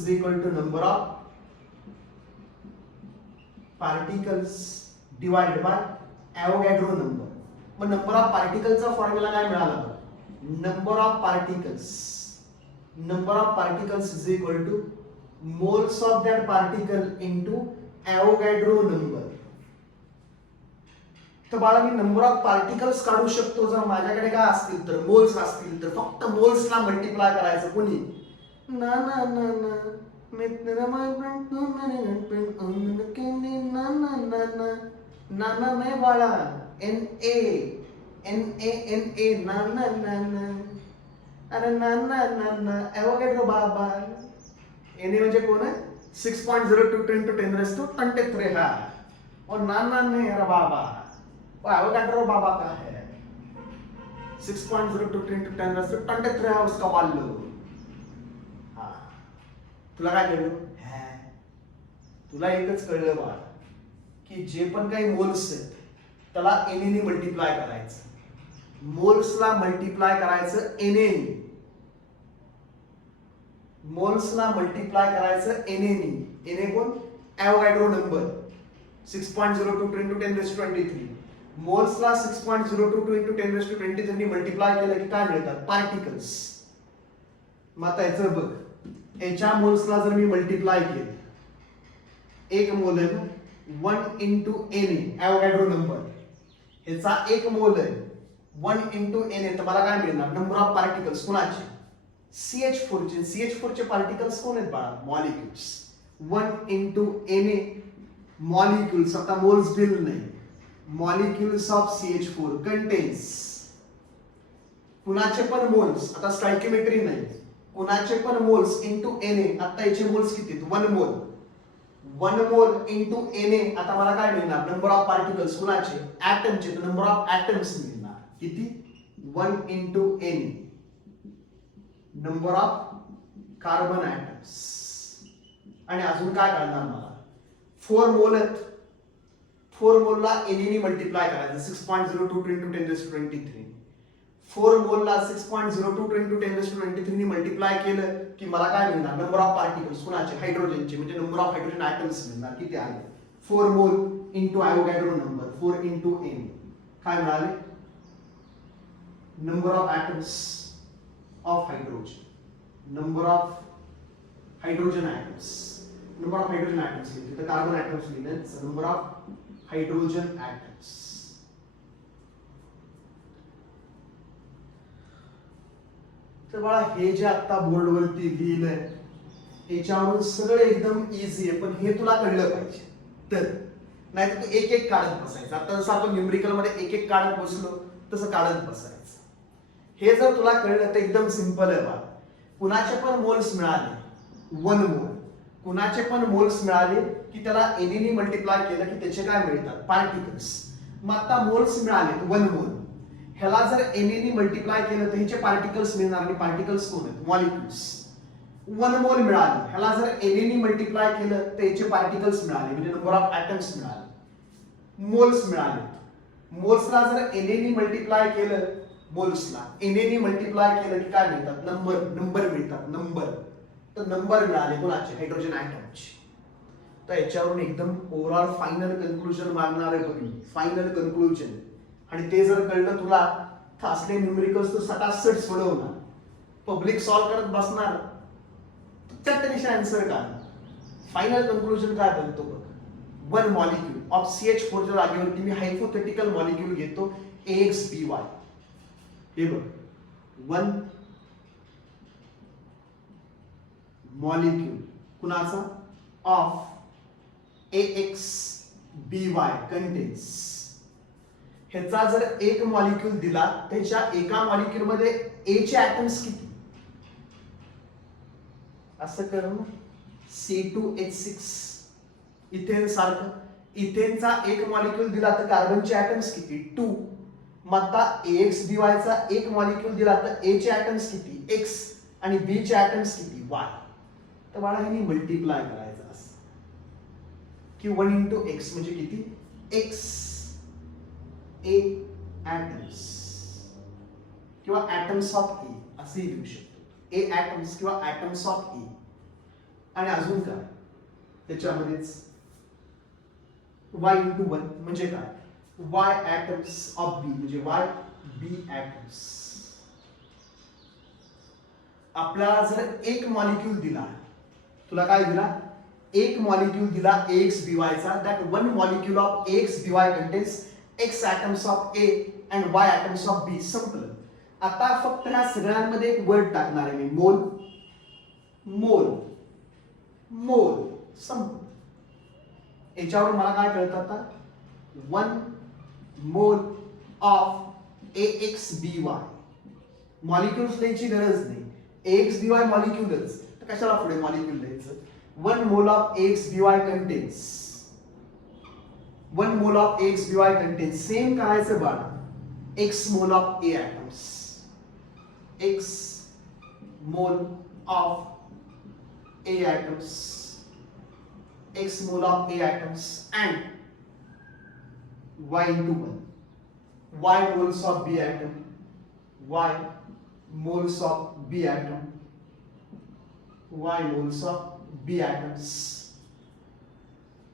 equal to number of particles divided by Avogadro number. मग नंबर ऑफ पार्टिकलचा फॉर्म्युला काय मिळाला? Number of particles is equal to moles of that particle into Avogadro number. तर बाळा मी नंबर ऑफ पार्टिकल्स काढू शकतो जर माझ्याकडे काय असतील तर, मोल्स असतील तर. फक्त मोल्सला मल्टिप्लाय करायचं. कोणी? ना ना ना ना मित्र ना ना नाही बाळा. NA ना ना ना ना. अरे ना ना ना ना ॲव्होगॅड्रो बाबा. NA म्हणजे कोण आहे? 6.02 × 10⁻23. हा और नाना नहीं अरे बाबा एवोगैड्रो बाबा का है 6.02 into 10 raised to 23 है उसका वैल्यू. हाँ तुला काय कळलं? तुला एकच कळलं बाळ की जे पण काही मोल्स आहेत त्याला एन ने मल्टिप्लाय करायचं. मोल्सला मल्टिप्लाय करायचं एन ने. मोल्सला मल्टिप्लाय करायचं एन ने. एन कोण? Avogadro number 6.02 into 10 raised to 23. मोल्सला 6.022 into 10 raised to 23 ने मल्टिप्लाय केलं की काय मिळतात? पार्टिकल्स. मग आता याचं बघ याच्या मोल्सला जर मी मल्टिप्लाय केलं एक मोल आहे ना 1 into एन एवोगॅड्रो नंबर. ह्याचा एक मोल आहे 1 into एन तर मला काय मिळणार? Number of particles. कुणाचे? CH4 चे. CH4 चे पार्टिकल्स कोण आहेत बाळा? मॉलिक्युल्स. 1 into N molecules. आता मोल्स बिल नाही. Molecules of CH4 contains. कुणाचे पण मोल्स आता स्टॉइकियोमेट्री नाही. कुणाचे पण मोल्स इंटू एन. आता याचे मोल्स किती आहेत? 1 मोल. 1 मोल इंटू एन. आता मला काय मिळणार? Number of particles. कुणाचे? ऍटमचे. नंबर ऑफ ऍटम्स मिळणार. किती? 1 into N. Number of carbon atoms. आणि अजून काय कळणार मला? 4 मोल आहेत. 4 मोलला एन ने मल्टिप्लाय करायचं 6.022 into 10 raised to 23. 4 मोलला 6.022 into 10 raised to 23 ने मल्टिप्लाय केलं की मला काय मिळणार? Number of particles. कुणाचे? हायड्रोजनचे. म्हणजे नंबर ऑफ हायड्रोजन ऍटम्स मिळणार. किती आले? 4 mole into Avogadro number 4 into N. काय मिळाले? Number of atoms of hydrogen. Number of hydrogen atoms. Number of hydrogen atoms लिहिले तर कार्बन ऍटम्स लिहिले. Number of hydrogen atoms. तर बाळा हे जे आता बोर्ड वरती लिहिलंय याच्यावरून सगळं एकदम इझी आहे. पण हे तुला कळलं पाहिजे तर नाही तर तू एक एक काढत बसायचं. आता जसं आपण न्यूमेरिकल मध्ये एक एक काढत बसलो तसं काढत बसायचं. हे जर तुला कळलं तर एकदम सिंपल आहे बाळा. कुणाचे पण मोल्स मिळाले 1 मोल. कुणाचे पण मोल्स मिळाले की त्याला एन ने मल्टिप्लाय केलं की त्याचे काय मिळतात? पार्टिकल्स. मग आता मोल्स मिळाले 1 मोल. ह्याला जर एन ने मल्टिप्लाय केलं तर ह्याचे पार्टिकल्स मिळणार. आणि पार्टिकल्स कोण आहेत? मॉलिक्युल्स. 1 मोल मिळाले. ह्याला जर एन ने मल्टिप्लाय केलं तर याचे पार्टिकल्स मिळाले. म्हणजे नंबर ऑफ ऍटम्स मिळाले. मोल्स मिळाले. मोल्सला जर एन ने मल्टिप्लाय केलं मोल्सला एन ने मल्टिप्लाय केलं की काय मिळतात? नंबर मिळतात. नंबर. तर नंबर मिळाले कोणाचे? हायड्रोजन ऍटमचे. तर याच्यावरून एकदम ओव्हरऑल फायनल कन्क्लुजन मारणार आहे बघ. Final conclusion. आणि ते जर कळलं तुला तर असले न्यूमेरिकल्स तू सटासट सोडवणार. पब्लिक सॉल्व करत बसणार चटणीचे आन्सर का. फायनल कन्क्लुजन काय बनतो बघ. 1 मॉलिक्यूल ऑफ CH4 च्या जागेवरती मी हायपोथेटिकल मॉलिक्यूल घेतो AXBY. हे बघ 1 मॉलिक्यूल कुणाचा? Of AXBY contains. ह्याचा जर एक मॉलिक्यूल दिला त्याच्या एका मॉलिक्यूल मध्ये A चे ऍटम्स किती? असं कर ना. C2H6 इथेन सारखं. इथेनचा एक मॉलिक्यूल दिला तर कार्बनचे ऍटम्स किती? 2. मग आता AXBY चा एक मॉलिक्यूल दिला तर A चे ऍटम्स किती? X. आणि B चे ऍटम्स किती? Y. तर मला ह्यानी मल्टिप्लाय करायचं असं की 1 into X म्हणजे किती? X A atoms किंवा atoms of A असे लिहू शकतो. A atoms किंवा atoms of A. आणि अजून काय त्याच्यामध्येच Y into 1 म्हणजे काय? Y atoms of B म्हणजे Y B atoms. आपल्याला जर एक मॉलिक्यूल दिला तुला काय दिला? एक मॉलिक्यूल दिला AXBY चा. That 1 molecule of AXBY contains X atoms of A and Y atoms of B. संपलं. आता फक्त ह्या सगळ्यांमध्ये एक वर्ड टाकणार आहे मी. मोल मोल मोल. संपलं. याच्यावर मला काय कळतं आता? 1 मोल ऑफ AXBY. मॉलिक्युल्स लिहायची गरज नाही. AXBY मॉलिक्युलच तर कशाला पुढे मॉलिक्यूल लिहायचं? 1 mole of AXBY contains 1 mole of AXBY contains same करायचं बाळा x mole of A atoms, x mole of A atoms, x mole of A atoms and y into 1, y moles of B atom, y moles of B atom, y moles of B atoms.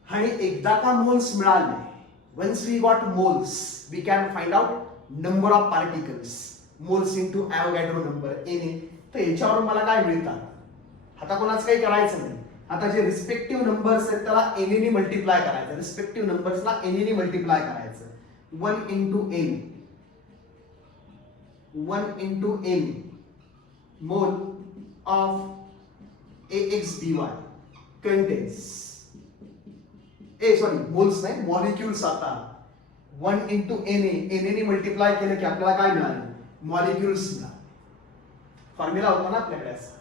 आणि एकदा का moles मिळाले, once we got moles we can find out number of particles, moles into Avogadro number Na. तर याच्यावर मला काय मिळतात, आता कोणाचं काही करायचं नाही, आता जे रिस्पेक्टिव्ह नंबर्स आहेत त्याला Na ने मल्टिप्लाय करायचं, रिस्पेक्टिव्ह नंबर्सला Na ने मल्टिप्लाय करायचं. 1 into Na, 1 into Na mole of AXBY contains, moles नाही, मॉलिक्युल्स. आता 1 into Na ने मल्टिप्लाय केलं की आपल्याला काय मिळालं, मॉलिक्युल्स मिळाले. फॉर्म्युला होता ना आपल्याकडे, असा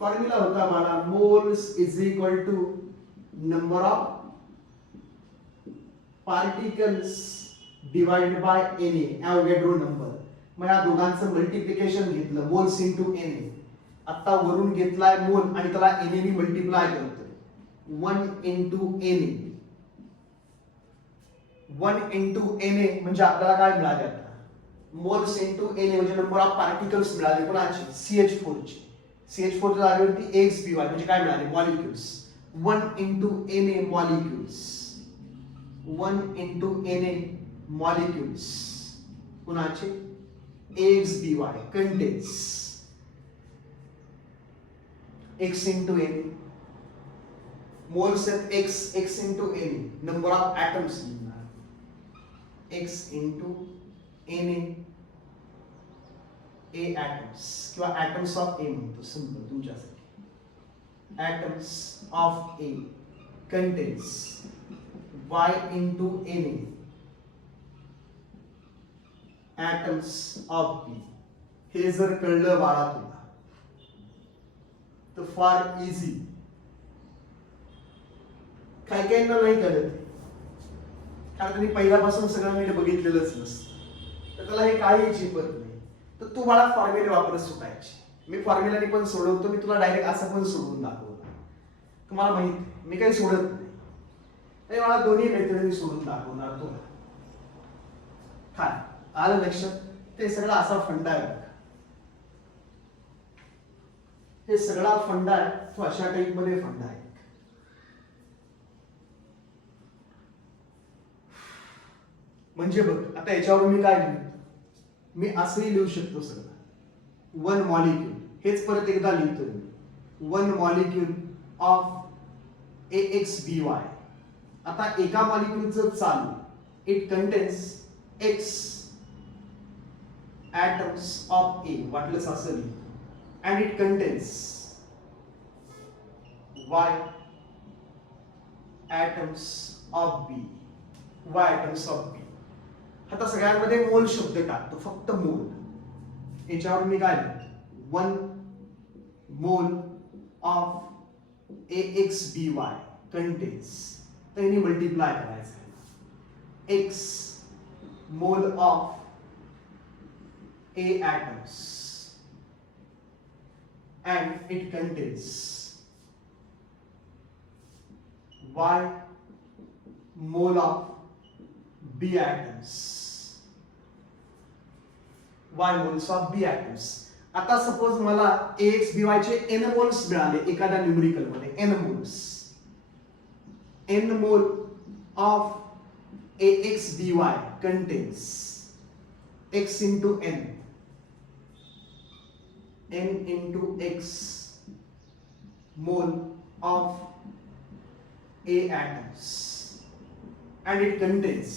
फॉर्म्युला होता मला, moles is equal to number of particles divided by Na, Avogadro number. मग या दोघांचं मल्टिप्लिकेशन घेतलं, मोल्स इंटू Na. आता वरून घेतलाय मोल आणि त्याला Na ने मल्टिप्लाय करतोय. 1 into Na, 1 into Na म्हणजे आपल्याला काय मिळाले, आता मोल्स इंटू Na म्हणजे नंबर ऑफ पार्टिकल्स मिळाले कोणाचे, CH4 चे. CH4 च्या जागेवरती AXBY म्हणजे काय मिळाले, molecules. 1 into Na molecules, 1 into Na molecules कोणाचे, AXBY contains x into Na, moles आहेत x into Na, number of atoms लिहिणार, x into Na A atoms किंवा atoms of A म्हणतो सिंपल तुमच्यासाठी. atoms of A contains y into Na atoms of B. हे जर कळलं बाळा तुला तर फार इझी. काही काहींना नाही कळत, कारण तुम्ही पहिल्यापासून सगळं नीट बघितलेलंच नसतं, तर त्याला हे काही झेपत नाही. तर तू मला फॉर्म्युले वापरत सुटायची. मी फॉर्म्युलाने पण सोडवतो, मी तुला डायरेक्ट असं पण सोडवून दाखवतो. तुम्हाला माहित मी काही सोडत नाही, मला दोन्ही मेथडनी सोडून दाखवणार तुला. काय आलं लक्षात, ते सगळं असा फंडा आहे, हे सगळा फंडा आहे, तो अशा टाईप मध्ये फंडा आहे. म्हणजे बघ आता याच्यावर मी काय लिहू, मी असंही लिहू शकतो सगळं. 1 मॉलिक्यूल, हेच परत एकदा लिहितोय मी, 1 मॉलिक्यूल ऑफ AXBY. आता एका मॉलिक्यूलचं चालू, it contains X atoms of A, वाटलंच असं लिहू, and it contains Y atoms of B, Y atoms of B. आता सगळ्यांमध्ये मोल शब्द टाकतो, फक्त मोल. याच्यावर मी काय लिहितो, 1 मोल ऑफ AXBY contains, तर यांनी मल्टिप्लाय करायचं, X mole of A atoms and it contains Y mole of B atoms, Y moles of B atoms. आता सपोज मला AXBY चे n मोल्स मिळाले एखाद्या न्यूमेरिकल मध्ये, n moles, n mole of AXBY contains x into n, n into x mole of A atoms, and it contains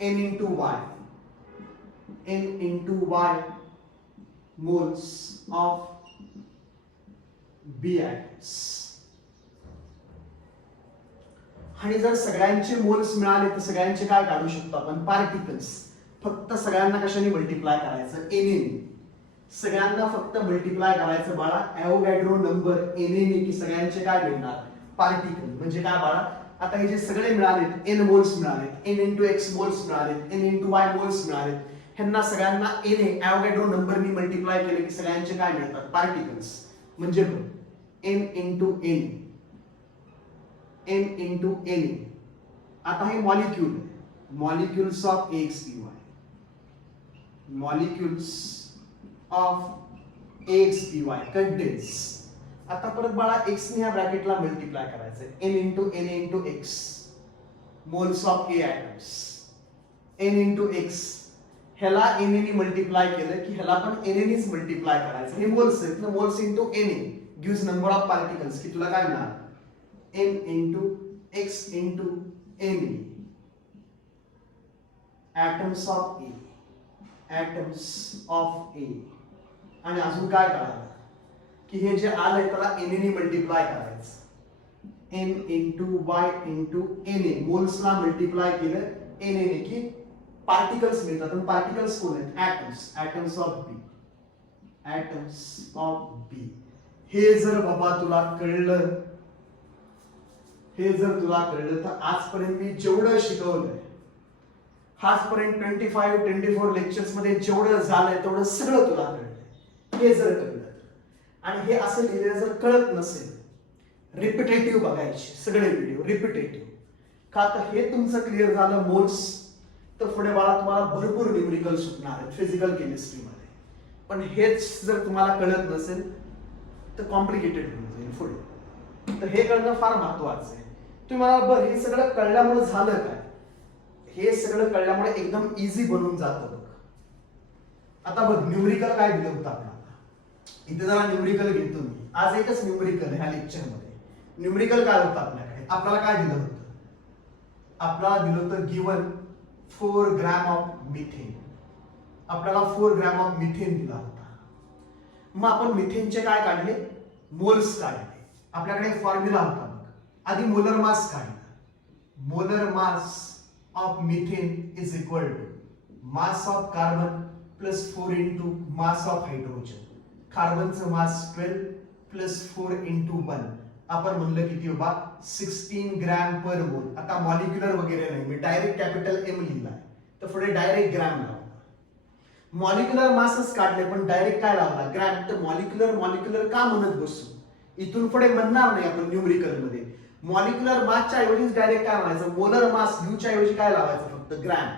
n into y, n into y moles of B atoms. आणि जर सगळ्यांचे moles मिळाले तर सगळ्यांचे काय काढू शकतो आपण, पार्टिकल्स. फक्त सगळ्यांना कशाने मल्टिप्लाय करायचं, Na ने. सगळ्यांना फक्त मल्टिप्लाय करायचं बाळा ॲव्होगॅड्रो नंबर Na ने, की सगळ्यांचे काय मिळणार, पार्टिकल. म्हणजे काय बाळा, आता हे जे सगळे मिळालेत एन मोल्स मिळालेत, एन इंटू एक्स मोल्स मिळालेत, एन इंटू वाय मोल्स मिळालेत, ह्यांना सगळ्यांना एन ॲव्होगॅड्रो नंबरनी मल्टिप्लाय केले की सगळ्यांचे काय मिळतात पार्टिकल्स. म्हणजे n into n, n into n. आता हे molecule, molecules of AXPY, molecules of AXPY contains. आता परत बाळा x ने ह्या ब्रॅकेटला मल्टिप्लाय करायचंय, n into n into x moles of A atoms, n into x. ह्याला n ने मल्टिप्लाय केलं की ह्याला पण n नेच मल्टिप्लाय करायचं. हे मोल्स आहेत ना, moles into n gives number of particles की तुला काय मिळालं, n into x into n atoms of A, atoms of A. आणि अजून काय करायचं की हे जे आलंय त्याला n ने मल्टिप्लाय करायचं, n into y into n. मोल्सला मल्टिप्लाय केलं n ने की पार्टिकल्स मिळतात. आणि पार्टिकल्स कोण आहेत, atoms, atoms of B, atoms of B. हे जर बाबा तुला कळलं, हे जर तुला कळलं तर आजपर्यंत मी जेवढं शिकवलंय, आजपर्यंत 25-24 लेक्चर्स मध्ये जेवढं झालंय तेवढं सगळं तुला कळलंय. हे जर कळलं आणि हे असं लिहिलेलं जर कळत नसेल, रिपिटेटिव्ह बघायचे सगळे व्हिडिओ, रिपिटेटिव्ह. का तर हे तुमचं क्लिअर झालं मोल्स, तर पुढे बाळा तुम्हाला भरपूर न्यूमेरिकल सुटणार आहेत फिजिकल केमिस्ट्रीमध्ये. पण हेच जर तुम्हाला कळत नसेल तर कॉम्प्लिकेटेड होऊन जाईल पुढे. तर हे कळणं फार महत्वाचं आहे. तुम्ही मला बरं हे सगळं कळल्यामुळे झालं काय, हे सगळं कळल्यामुळे एकदम इझी बनून जातं बघ. आता बघ न्यूमेरिकल काय दिलं होतं आपल्याला, इथे जरा न्यूमेरिकल घेतो मी. आज एकच न्यूमेरिकल ह्या लेक्चर मध्ये. न्यूमेरिकल काय होतं आपल्याकडे, आपल्याला काय दिलं होतं, आपल्याला दिलं होतं गिवन 4 ग्रॅम ऑफ मिथेन. आपल्याला 4 ग्रॅम ऑफ मिथेन दिला होता. मग आपण मिथेनचे काय काढले, मोल्स काढले. आपल्याकडे फॉर्म्युला होता बघ, आधी मोलर मास काढला. Molar mass of methane is equal to mass of carbon plus 4 into mass of hydrogen. कार्बनचं मास 12 plus 4 into 1. आपण म्हणलं किती बाबा 16 ग्रॅम पर मोल. आता मॉलिक्युलर वगैरे नाही, मी डायरेक्ट कॅपिटल M लिहिलाय, तर पुढे डायरेक्ट ग्रॅम लावला. मॉलिक्युलर मासच काढले पण डायरेक्ट काय लावला, ग्रॅम. तर मॉलिक्युलर मॉलिक्युलर का म्हणत बसू, इथून पुढे म्हणणार नाही आपण न्यूमेरिकल मध्ये. मॉलिक्युलर मासच्या ऐवजी डायरेक्ट काय म्हणायचं, मोलर मास. यूच्या ऐवजी काय लावायचं, फक्त ग्रॅम.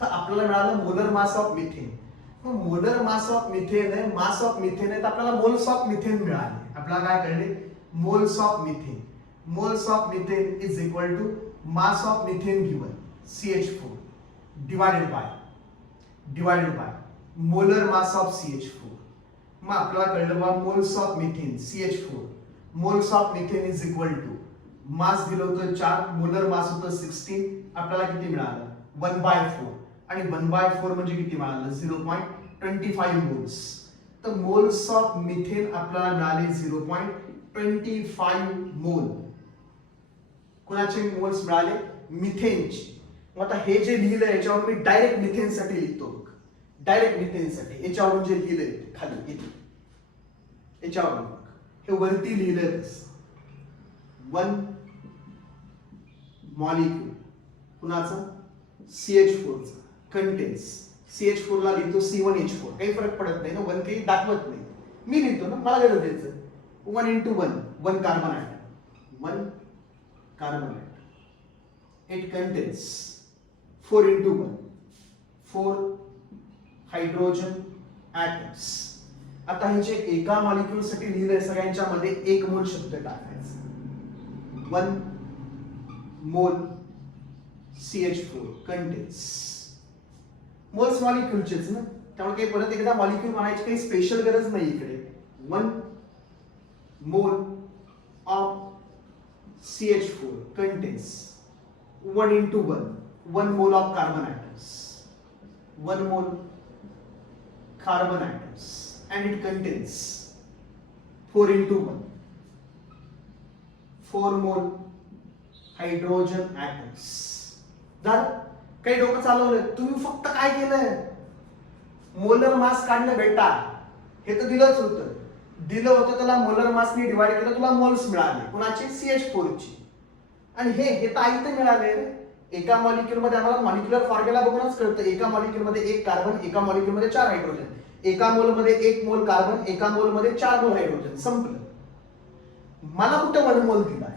तर आपल्याला मिळालं molar mass of methane. Molar mass of methane आहे, मास ऑफ मिथेन आहे, तर आपल्याला मोल्स ऑफ मिथेन मिळाले. आपल्याला काय कळले, moles of methane. Moles of methane is equal to mass of methane given CH4 divided by molar mass of CH4. मग आपल्याला कळलं बा moles of methane CH4, moles of methane is equal to mass दिलं होतं 4, molar mass होतं 16. आपल्याला किती मिळालं, 1/4. आणि 1/4 म्हणजे किती मिळालं, 0.25 मोल्स. तर मोल्स ऑफ मिथेन आपल्याला मिळाले 0.25 मोल. कुणाचे मोल्स मिळाले, मिथेनचे. मग आता हे जे लिहिलंय याच्यावर मी डायरेक्ट मिथेन साठी लिहितो. डायरेक्ट मिथेन साठी याच्यावरून जे लिहिलंय खाली इथे याच्यावरून हे वरती लिहिलंय 1 मॉलिक्यूल कुणाचा, CH4 चा कंटेन्स. CH4 ला लिहितो C1H4, काही फरक पडत नाही ना, 1 काही दाखवत नाही, मी लिहितो ना, मला गरज द्यायचं. 1 into 1 carbon atom, 1 carbon atom. It contains 4 into 1 4 hydrogen atoms. आता हे जे एका मॉलिक्यूल साठी लिहिलंय सगळ्यांच्या मध्ये 1 मोल शब्द टाकायचा. 1 मोल CH4 कंटेन्स. मोल्स मॉलिक्यूलचेच ना, त्यामुळे काही परत एकदा मॉलिक्यूल म्हणायची काही स्पेशल गरज नाही इकडे. 1 mole of CH4 contains 1 into 1 mole of carbon atoms, 1 mole carbon atoms, and it contains 4 into 1 4 मोल हायड्रोजन atoms. झालं, काही डोकं चालवलं. तुम्ही फक्त काय केलंय, मोलर मास काढलं बेटा. हे तर दिलंच होतं, दिलं होतं त्याला मोलर मासने डिवाइड केलं, तुला मोल्स मिळाले. कुणाचे, CH4 चे. आणि हे तर आयतं मिळालंय रे. एका मॉलिक्युल मध्ये आम्हाला मॉलिक्युलर फॉर्म्युला बघूनच कळतं, एका मॉलिक्युल मध्ये 1 कार्बन, एका मॉलिक्युल मध्ये 4 हायड्रोजन, एका मोल मध्ये 1 मोल कार्बन, एका मोल मध्ये 4 मोल हायड्रोजन. संपलं. मला कुठं 1 मोल दिलाय,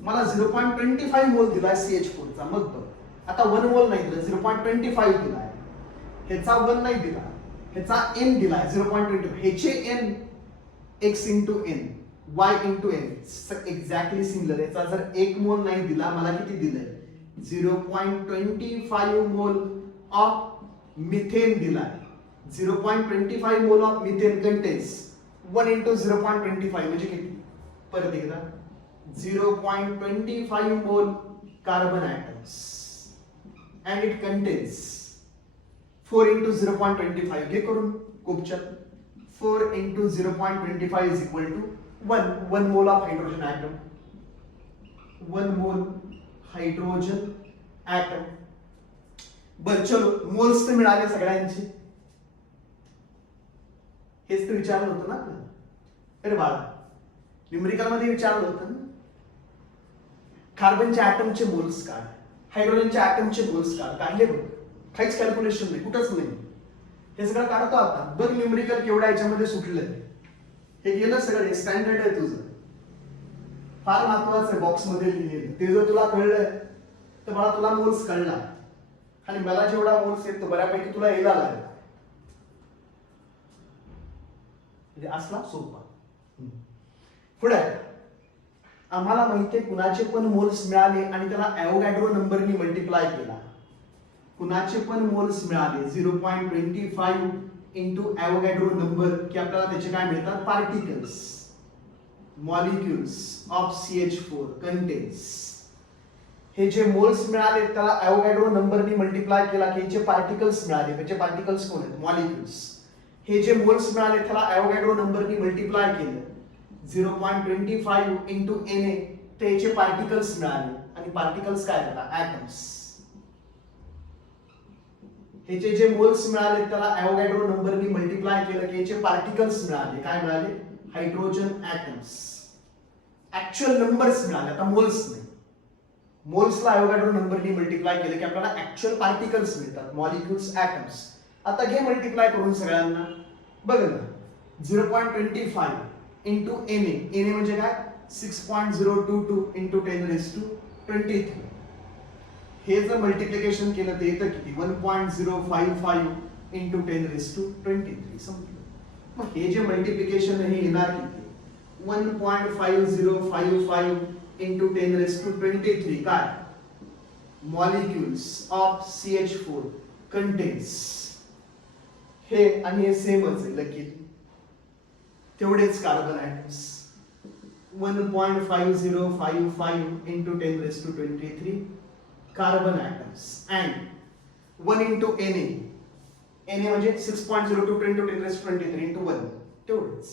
मला 0.25 मोल दिलाय CH4 चा. मग बघ आता 1 मोल नाही दिला, 0.25 दिलाय. ह्याचा 1 नाही दिला, ह्याचा n दिलाय 0.20. ह्याचे n x into n y into n exactly similar. याचा जर 1 मोल नाही दिला, मला किती दिलंय 0.25 मोल ऑफ मिथेन दिलाय. 0.25 mole of methane contains 1 into 0.25 म्हणजे किती, परत एकदा 0.25 mole carbon atoms and it contains 4 into 0.25. घे करून खूपच्या. 4 into 0.25 is equal to 1 mole of hydrogen atom. 1 mole hydrogen atom. बर चलो, मोल्स तर मिळाले सगळ्यांचे. हेच तर विचारलं होतं ना आपल्याला. अरे बाळा, न्यूमेरिकल मध्ये विचारलं होतं ना, कार्बनच्या ऍटमचे मोल्स काढ, हायड्रोजनच्या ऍटमचे मोल्स काढ. काढले बघ, काहीच कॅल्क्युलेशन नाही, कुठंच नाही. हे सगळं काढतो आता. बघ न्यूमेरिकल केवढ्या याच्यामध्ये सुटलंय. हे गेलं सगळं, स्टँडर्ड आहे तुझं, फार महत्वाचं आहे बॉक्स मध्ये लिहिलेलं. ते जर तुला कळलंय तर मला तुला मोल्स कळला, आणि मला जेवढा मोल्स येतो बऱ्यापैकी तुला यायला लागेल. म्हणजे असला सोपा. पुढे आम्हाला माहितीये कुणाचे पण मोल्स मिळाले आणि त्याला ॲव्होगॅड्रो नंबरनी मल्टिप्लाय केला. कुणाचे पण मोल्स मिळाले 0.25 इंटू ॲव्होगॅड्रो नंबर की आपल्याला त्याचे काय मिळतात, particles. Molecules of CH4 contains. हे जे मोल्स मिळाले त्याला ॲव्होगॅड्रो नंबरनी मल्टिप्लाय केला की याचे पार्टिकल्स मिळाले. त्याचे पार्टिकल्स कोण आहेत, मॉलिक्युल्स. हे जे मोल्स मिळाले त्याला ॲव्होगॅड्रो नंबरनी मल्टिप्लाय केलं 0.25 इंटू Na, त्याचे पार्टिकल्स मिळाले. आणि पार्टिकल्स काय झाला, ॲटम्स. ह्याचे जे मोल्स मिळाले त्याला ॲव्होगॅड्रो नंबरनी मल्टिप्लाय केलं की याचे पार्टिकल्स मिळाले. काय मिळाले, हायड्रोजन ॲटम्स. ऍक्च्युअल नंबर्स मिळाले, आता मोल्स नाही. मोल्सला ॲव्होगॅड्रो नंबरनी मल्टिप्लाय केलं की आपल्याला ऍक्च्युअल पार्टिकल्स मिळतात, मॉलिक्युल्स, ॲटम्स. आता घे मल्टिप्लाय करून सगळ्यांना. बघ ना, 0.25 इंटू Na म्हणजे काय, 6.022 इंटू 10⁻23. हे जर मल्टिप्लिकेशन केलं तर येतं किती, 1.055 इंटू 10⁻23. संपलं. मग हे जे मल्टिप्लिकेशन हे येणार किती, 1.5055 इंटू 10⁻23. काय, मॉलिक्युल्स ऑफ CH4 कंटेन्स. हे आणि हे सेमच आहे लकीली. तेवढेच carbon atoms. 1.5055 into 10⁻23 carbon atoms and 1 into Na. Na म्हणजे 6.022 इंटू 10⁻23 इंटू 1. तेवढेच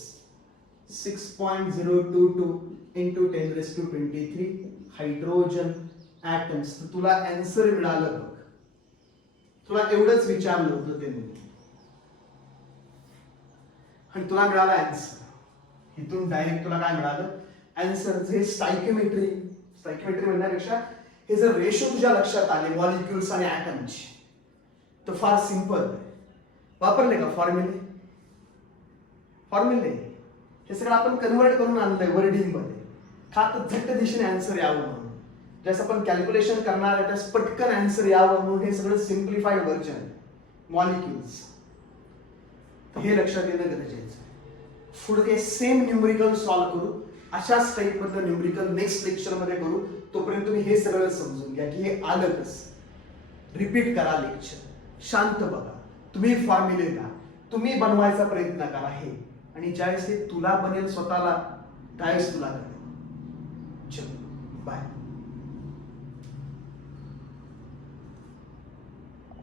6.022 इंटू 10⁻23 हायड्रोजन ॲटम्स. तुला आन्सर मिळालं बघ. तुला एवढंच विचारलं होतं त्यांनी आणि तुला मिळाला आन्सर. इथून डायरेक्ट तुला काय मिळालं, आन्सर. हे स्टायकियोमेट्री म्हणण्यापेक्षा हे जर रेशो तुझ्या लक्षात आले मॉलिक्युल्स आणि ॲटमची तर फार सिंपल. वापरले का फॉर्म्युले. हे सगळं आपण कन्वर्ट करून आणलंय वर्डिंग मध्ये, का तर झट्ट दिशेने आन्सर यावं म्हणून. जसं आपण कॅल्क्युलेशन करणार आहे त्यास पटकन आन्सर यावं म्हणून हे सगळं सिम्प्लिफाईड व्हर्जन आहे मॉलिक्युल्स. हे लक्षात येणं गरजेचं आहे. पुढे सेम न्यूमेरिकल सॉल्व्ह करू, अशाच टाईप मधलं न्यूमेरिकल नेक्स्ट लेक्चर मध्ये करू. तोपर्यंत तुम्ही हे सगळं समजून घ्या की हे आलं कसं. रिपीट करा लेक्चर, शांत बघा, तुम्ही फॉर्म्युले द्या, तुम्ही बनवायचा प्रयत्न करा हे. आणि ज्यावेळेस हे तुला बनेल स्वतःला त्यावेळेस तुला करेल. चलो बाय.